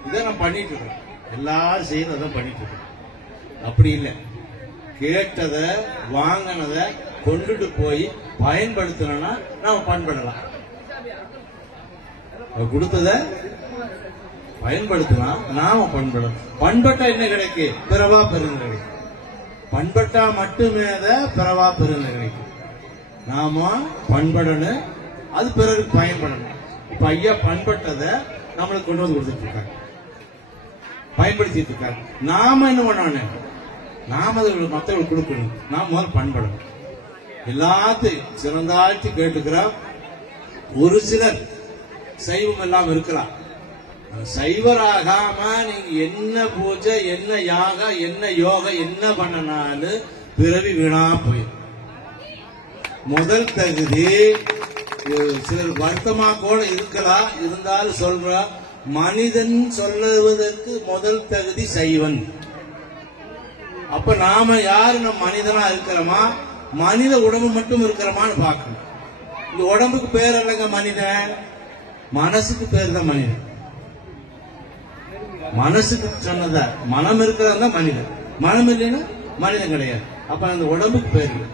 இதை நம்ம பண்ணிட்டு இருக்கோம், எல்லாரும் செய்யறதான் பண்ணிட்டு இருக்கோம். அப்படி இல்லை, கேட்டத வாங்கினத கொண்டுட்டு போய் பயன்படுத்தணும்னா நாம பண்படலாம். கொடுத்தத பயன்படுத்தலாம், நாம பண்படலாம். பண்பட்டா என்ன கிடைக்கு? பிறவா பெருங்க கிடைக்கும். பண்பட்டா மட்டுமே பிறவா பெருநிலை கிடைக்கும். நாம பண்படணும், அது பிறருக்கு பயன்படணும். இப்ப ஐயா பண்பட்டதை நம்மளுக்கு கொண்டு வந்து கொடுத்துட்டு இருக்காங்க, பயன்படுத்திட்டு இருக்காங்க. நாம என்ன பண்ணணும்? நாம அதை மற்றவங்களுக்கு கொடுக்கணும். நாம முதல்ல பண்படணும். எல்லாத்தையும் சிறந்தாழ்த்தி கேட்டுக்கிறோம். ஒரு சிலர் சைவம் எல்லாம் இருக்கலாம். சைவராகாம நீங்க என்ன பூஜை, என்ன யாகம், என்ன யோகம் என்ன பண்ணனாலும் பிறவி வீணா போயிடும். முதல் தகுதி சிலர் வருத்தமா கூட இருக்கலாம், இருந்தாலும் சொல்ற மனிதன் சொல்லுவதற்கு முதல் தகுதி சைவன். அப்ப நாம யாரு நம்ம மனிதனா இருக்கிறோமா, மனித உடம்பு மட்டும் இருக்கிறோமான்னு பார்க்கணும். இந்த உடம்புக்கு பேர் இல்லைங்க மனிதன், மனசுக்கு பேர் தான் மனிதன். மனசுக்கு சொன்னத மனம் இருக்கிறதா மனிதன், மனம் இல்லைன்னா மனிதன் கிடையாது. அப்ப அந்த உடம்புக்கு பேர் இல்லை.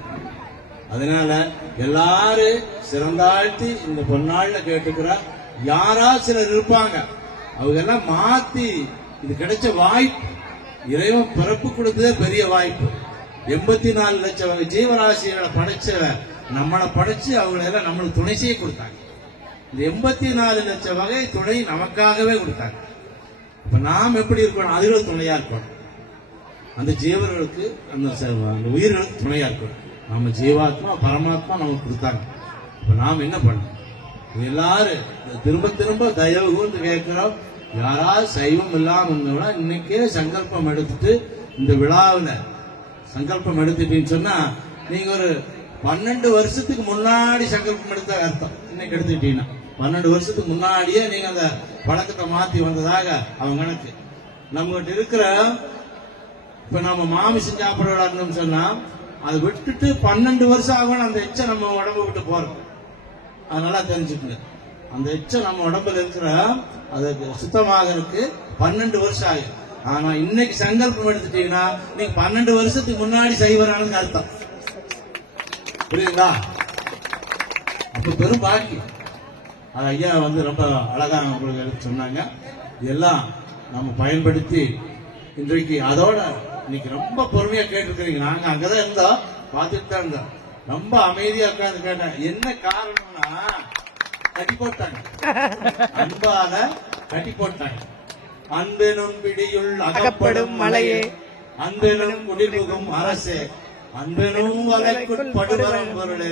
அதனால எல்லாரும் சிறந்தாழ்த்தி இந்த பொன்னாள்ல கேட்டுக்கிறா. யாரா சிலர் இருப்பாங்க, அவங்க எல்லாம் மாத்தி இது கிடைச்ச வாய்ப்பு. இறைவன் பிறப்பு கொடுத்ததே பெரிய வாய்ப்பு. 84 லட்சம் ஜீவராசிகளை படைச்சவன் நம்மளை படைச்சு அவங்களெல்லாம் நம்மளுக்கு துணை செய்ய கொடுத்தாங்க. இந்த 84 லட்சம் வகை துணை நமக்காகவே கொடுத்தாங்க. இப்ப நாம் எப்படி இருக்கணும்? அதுகளுக்கு துணையா இருக்கணும். அந்த ஜீவர்களுக்கு அந்த உயிர்களுக்கு துணையா இருக்கணும். நம்ம ஜீவாத்மா பரமாத்மா நமக்கு கொடுத்தாங்க. இப்ப நாம் என்ன பண்ணணும்? எல்லாரும் திரும்ப திரும்ப தயவு கூர்ந்து கேட்கிறோம். யாராவது சைவம் இல்லாம இருந்தோம்னா இன்னைக்கே சங்கல்பம் எடுத்துட்டு இந்த விழாவில் சங்கல்பம் எடுத்துட்டீங்கன்னு சொன்னா நீங்க ஒரு 12 வருஷத்துக்கு முன்னாடி சங்கல்பம் எடுத்த அர்த்தம். இன்னைக்கு எடுத்துக்கிட்டீங்கன்னா 12 வருஷத்துக்கு முன்னாடியே நீங்க அந்த பழக்கத்தை மாத்தி வந்ததாக அவங்க கணக்கு. நம்ம கிட்ட இருக்கிற இப்ப நம்ம மாமிசம் சாப்பிடணும் சொன்னா அதை விட்டுட்டு 12 வருஷம் ஆகணும் அந்த எச்ச நம்ம உடம்பு விட்டு போறோம். அதனால தெரிஞ்சுக்கங்க, அந்த எச்சம் நம்ம உடம்புல இருக்கிற அது சுத்தமாக இருக்கு 12 வருஷம் ஆகும். ஆனா இன்னைக்கு சங்கல்பம் எடுத்துட்டீங்கன்னா நீங்க 12 வருஷத்துக்கு முன்னாடி சைவரானு அர்த்தம். புரியுதுங்களா? அப்ப பெரும் பாக்கி. அது ஐயா ரொம்ப அழகா உங்களுக்கு சொன்னாங்க. இதெல்லாம் நம்ம பயன்படுத்தி இன்றைக்கு அதோட இன்னைக்கு ரொம்ப பொறுமையா கேட்டுருக்கீங்க. நாங்க அங்கதான் இருந்தோம், பார்த்துட்டு தான் இருந்தோம். ரொம்ப அமைதியா உட்கார்ந்து கேட்டேன். என்ன காரணம்னா கட்டி போட்டாங்க, அன்பால கட்டி போட்டாங்க. அன்பெனும் பிடியுள் அகப்படும் மலையே, அன்பெனும் குடிமுகம் அரசே, அன்பெனும் வலைக்குட்படுவரம் பொருளே,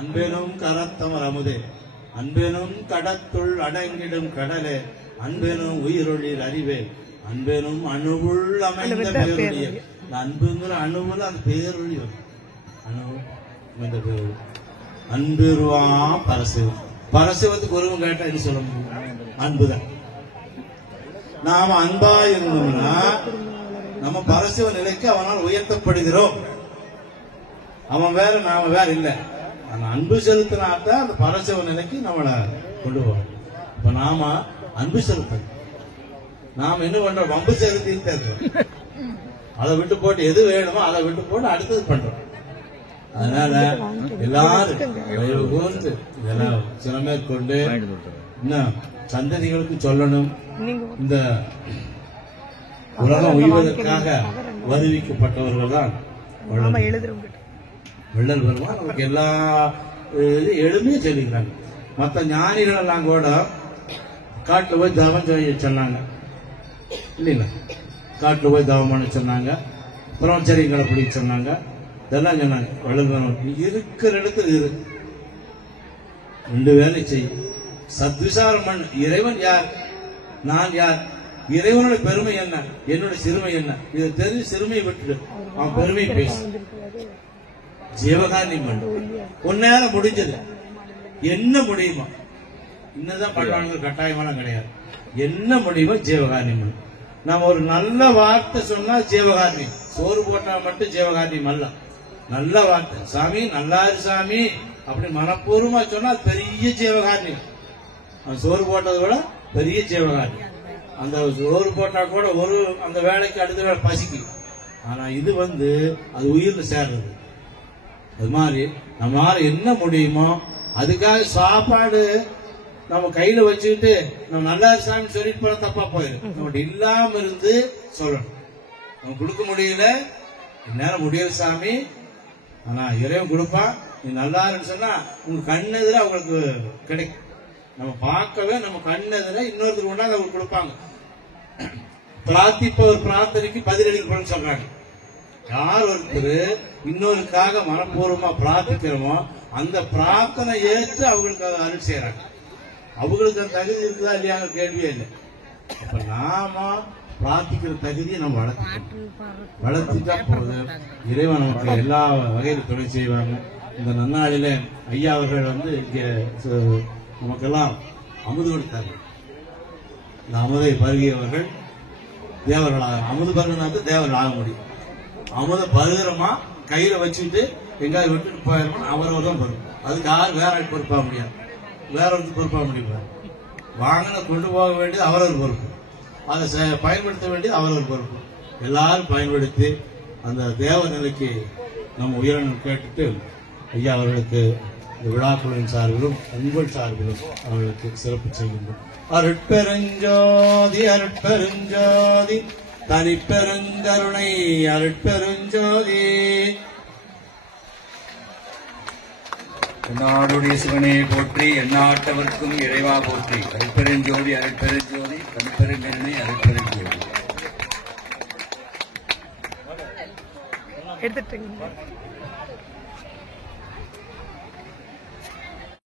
அன்பெனும் கரத்தமர் அமுதே, அன்பெனும் கடத்துள் அடங்கிடும் கடலே, அன்பெனும் உயிரொழில் அறிவே, அன்பெனும் அணுவுள் அமைந்த பேரொழிய. அன்புங்கிற அணுவுல அந்த பேரொழி வரும். அணு அமைந்த பேரொழி. அன்புருவா பரசிவம். பரசிவத்துக்கு உருவம் கேட்டா என்ன சொல்ல முடியும்? அன்புதான். நாம அன்பா இருந்தோம்னா நம்ம பரசிவ நிலைக்கு அவனால் உயர்த்தப்படுகிறோம். அவன் வேற நாம வேற இல்ல. அந்த அன்பு செலுத்தினாத்தான் அந்த பரசிவ நிலைக்கு நம்மளை கொண்டு போவோம். இப்ப நாம அன்பு செலுத்தணும். நாம என்ன பண்றோம்? வம்பு செலுத்திட்டு இருக்கோம். அதை விட்டு போட்டு எது வேணுமோ அதை விட்டு போட்டு அடுத்தது பண்றோம். அதனால எல்லாரும் தயவு கூர்ந்து இதெல்லாம் சிறமேற்கொண்டு இன்னும் சந்ததிகளுக்கு சொல்லணும். இந்த உலகம் உய்வதற்காக வருவிக்கப்பட்டவர்கள் தான் வள்ளல் பெருமான். நமக்கு எல்லா எளிமையும் சொல்லிக்கிறாங்க. மற்ற ஞானிகள் எல்லாம் கூட காட்டுல போய் தவம் செய்ய சொன்னாங்க இல்லைங்களா? காட்டுல போய் தவம் பண்ண சொன்னாங்க, பிரம்மச்சரியங்களை பிடிக்க சொன்னாங்க, இதெல்லாம் சொன்னாங்க. வள்ளல் பெருமான் இருக்கிற இடத்துல இரு, 2 வேலை செய்யும், சத்விசாரம் பண்ணு. இறைவன் யார், நான் யார், இறைவனோட பெருமை என்ன, என்னோட சிறுமை என்ன, இதை தெரிஞ்சு சிறுமையை விட்டுடு, அவன் பெருமை பேசு. ஜீவகாரணி பண்ணு. உன்னால முடிஞ்சது என்ன முடியுமா, இன்னதான் பண்ணுவாங்க, கட்டாயமெல்லாம் கிடையாது. என்ன முடியுமோ ஜீவகாரணி பண்ணு. நம்ம ஒரு நல்ல வார்த்தை சொன்னா ஜீவகாரணி, சோறு போட்டா மட்டும் ஜீவகாரணி அல்ல. நல்ல வார்த்தை, சாமி நல்லா இரு சாமி அப்படி மனப்பூர்வமா சொன்னா பெரிய ஜீவகாரணி. சோறு போட்டதை விட பெரிய ஜீவகாரணி. அந்த சோறு போட்டா கூட ஒரு அந்த வேலைக்கு அடுத்த வேலை பசிக்கு. ஆனா இது அது உயிர்ல சேர்றது. அது மாதிரி நம்மளால என்ன முடியுமோ அதுக்காக சாப்பாடு நம்ம கையில வச்சுக்கிட்டு நம்ம நல்லா சாமி சொல்லிட்டு போற தப்பா போயிடும். நம்மகிட்ட இல்லாம இருந்து சொல்லணும். நம்ம கொடுக்க முடியல, இந்நேரம் முடியல சாமி, ஆனா இறைவன் கொடுப்பான். நீ நல்லா இருன்னு சொன்னா உங்க கண்ணெதிர அவங்களுக்கு கிடைக்கும். நம்ம பார்க்கவே நம்ம கண்ணெதிர இன்னொருத்தருக்கு கொண்டாந்து அவங்களுக்கு கொடுப்பாங்க. பிரார்த்திப்பவர் பிரார்த்தனைக்கு பதிலளிக்கணும்னு சொல்றாங்க. யார் ஒருத்தர் இன்னொருக்காக மனப்பூர்வமா பிரார்த்திக்கிறோமோ அந்த பிரார்த்தனை ஏற்று அவங்களுக்கு அருள் செய்யறாங்க. அவங்களுக்கு அந்த தகுதி இருக்குதா இல்லையா கேள்வியே இல்லை. அப்ப நாம பிரார்த்திக்கிற தகுதியை நம்ம வளர்த்துட்டா போதும், இறைவன் நமக்கு எல்லா வகையிலும் துணை செய்வாங்க. இந்த நன்னாளில ஐயா அவர்கள் இங்க நமக்கெல்லாம் அமுது கொடுத்தாங்க. இந்த அமுதை பருகியவர்கள் தேவர்களாக, அமுது பருகினாக்கு தேவர்கள் ஆக முடியும். அமுத பருகிறமா கையில வச்சுட்டு எங்காவது விட்டுட்டு போயிருக்கோம், அவரவர் தான் பருகும். அதுக்கு யாரும் வேற பொறுப்பாக முடியாது, வேற ஒருத்தர் பொறுப்பாக முடியாது. வாங்கின கொண்டு போக வேண்டியது அவரவர் பொறுப்பு, அதை பயன்படுத்த வேண்டியது அவரவர் பொறுப்பு. எல்லாரும் பயன்படுத்தி அந்த தேவ நிலைக்கு நம்ம உயிரினம் கேட்டுட்டு ஐயா அவர்களுக்கு இந்த விழாக்குழுவின் சார்பிலும் உங்கள் சார்பிலும் அவர்களுக்கு சிறப்பு செய்கின்றோம். அருட்பெருஞ்சோதி அருட்பெருஞ்சோதி தனிப்பெருங்கருணை அருட்பெருஞ்சோதி. நாடுடைய சிவனே போற்றி, எந்நாட்டவர்க்கும் இறைவா போற்றி. அருட்பெருஞ்சோதி அருட்பெருஞ்சோதி தனிப்பெருங்கருணை அருட்பெருஞ்சோதி. எடுத்துட்டீங்க.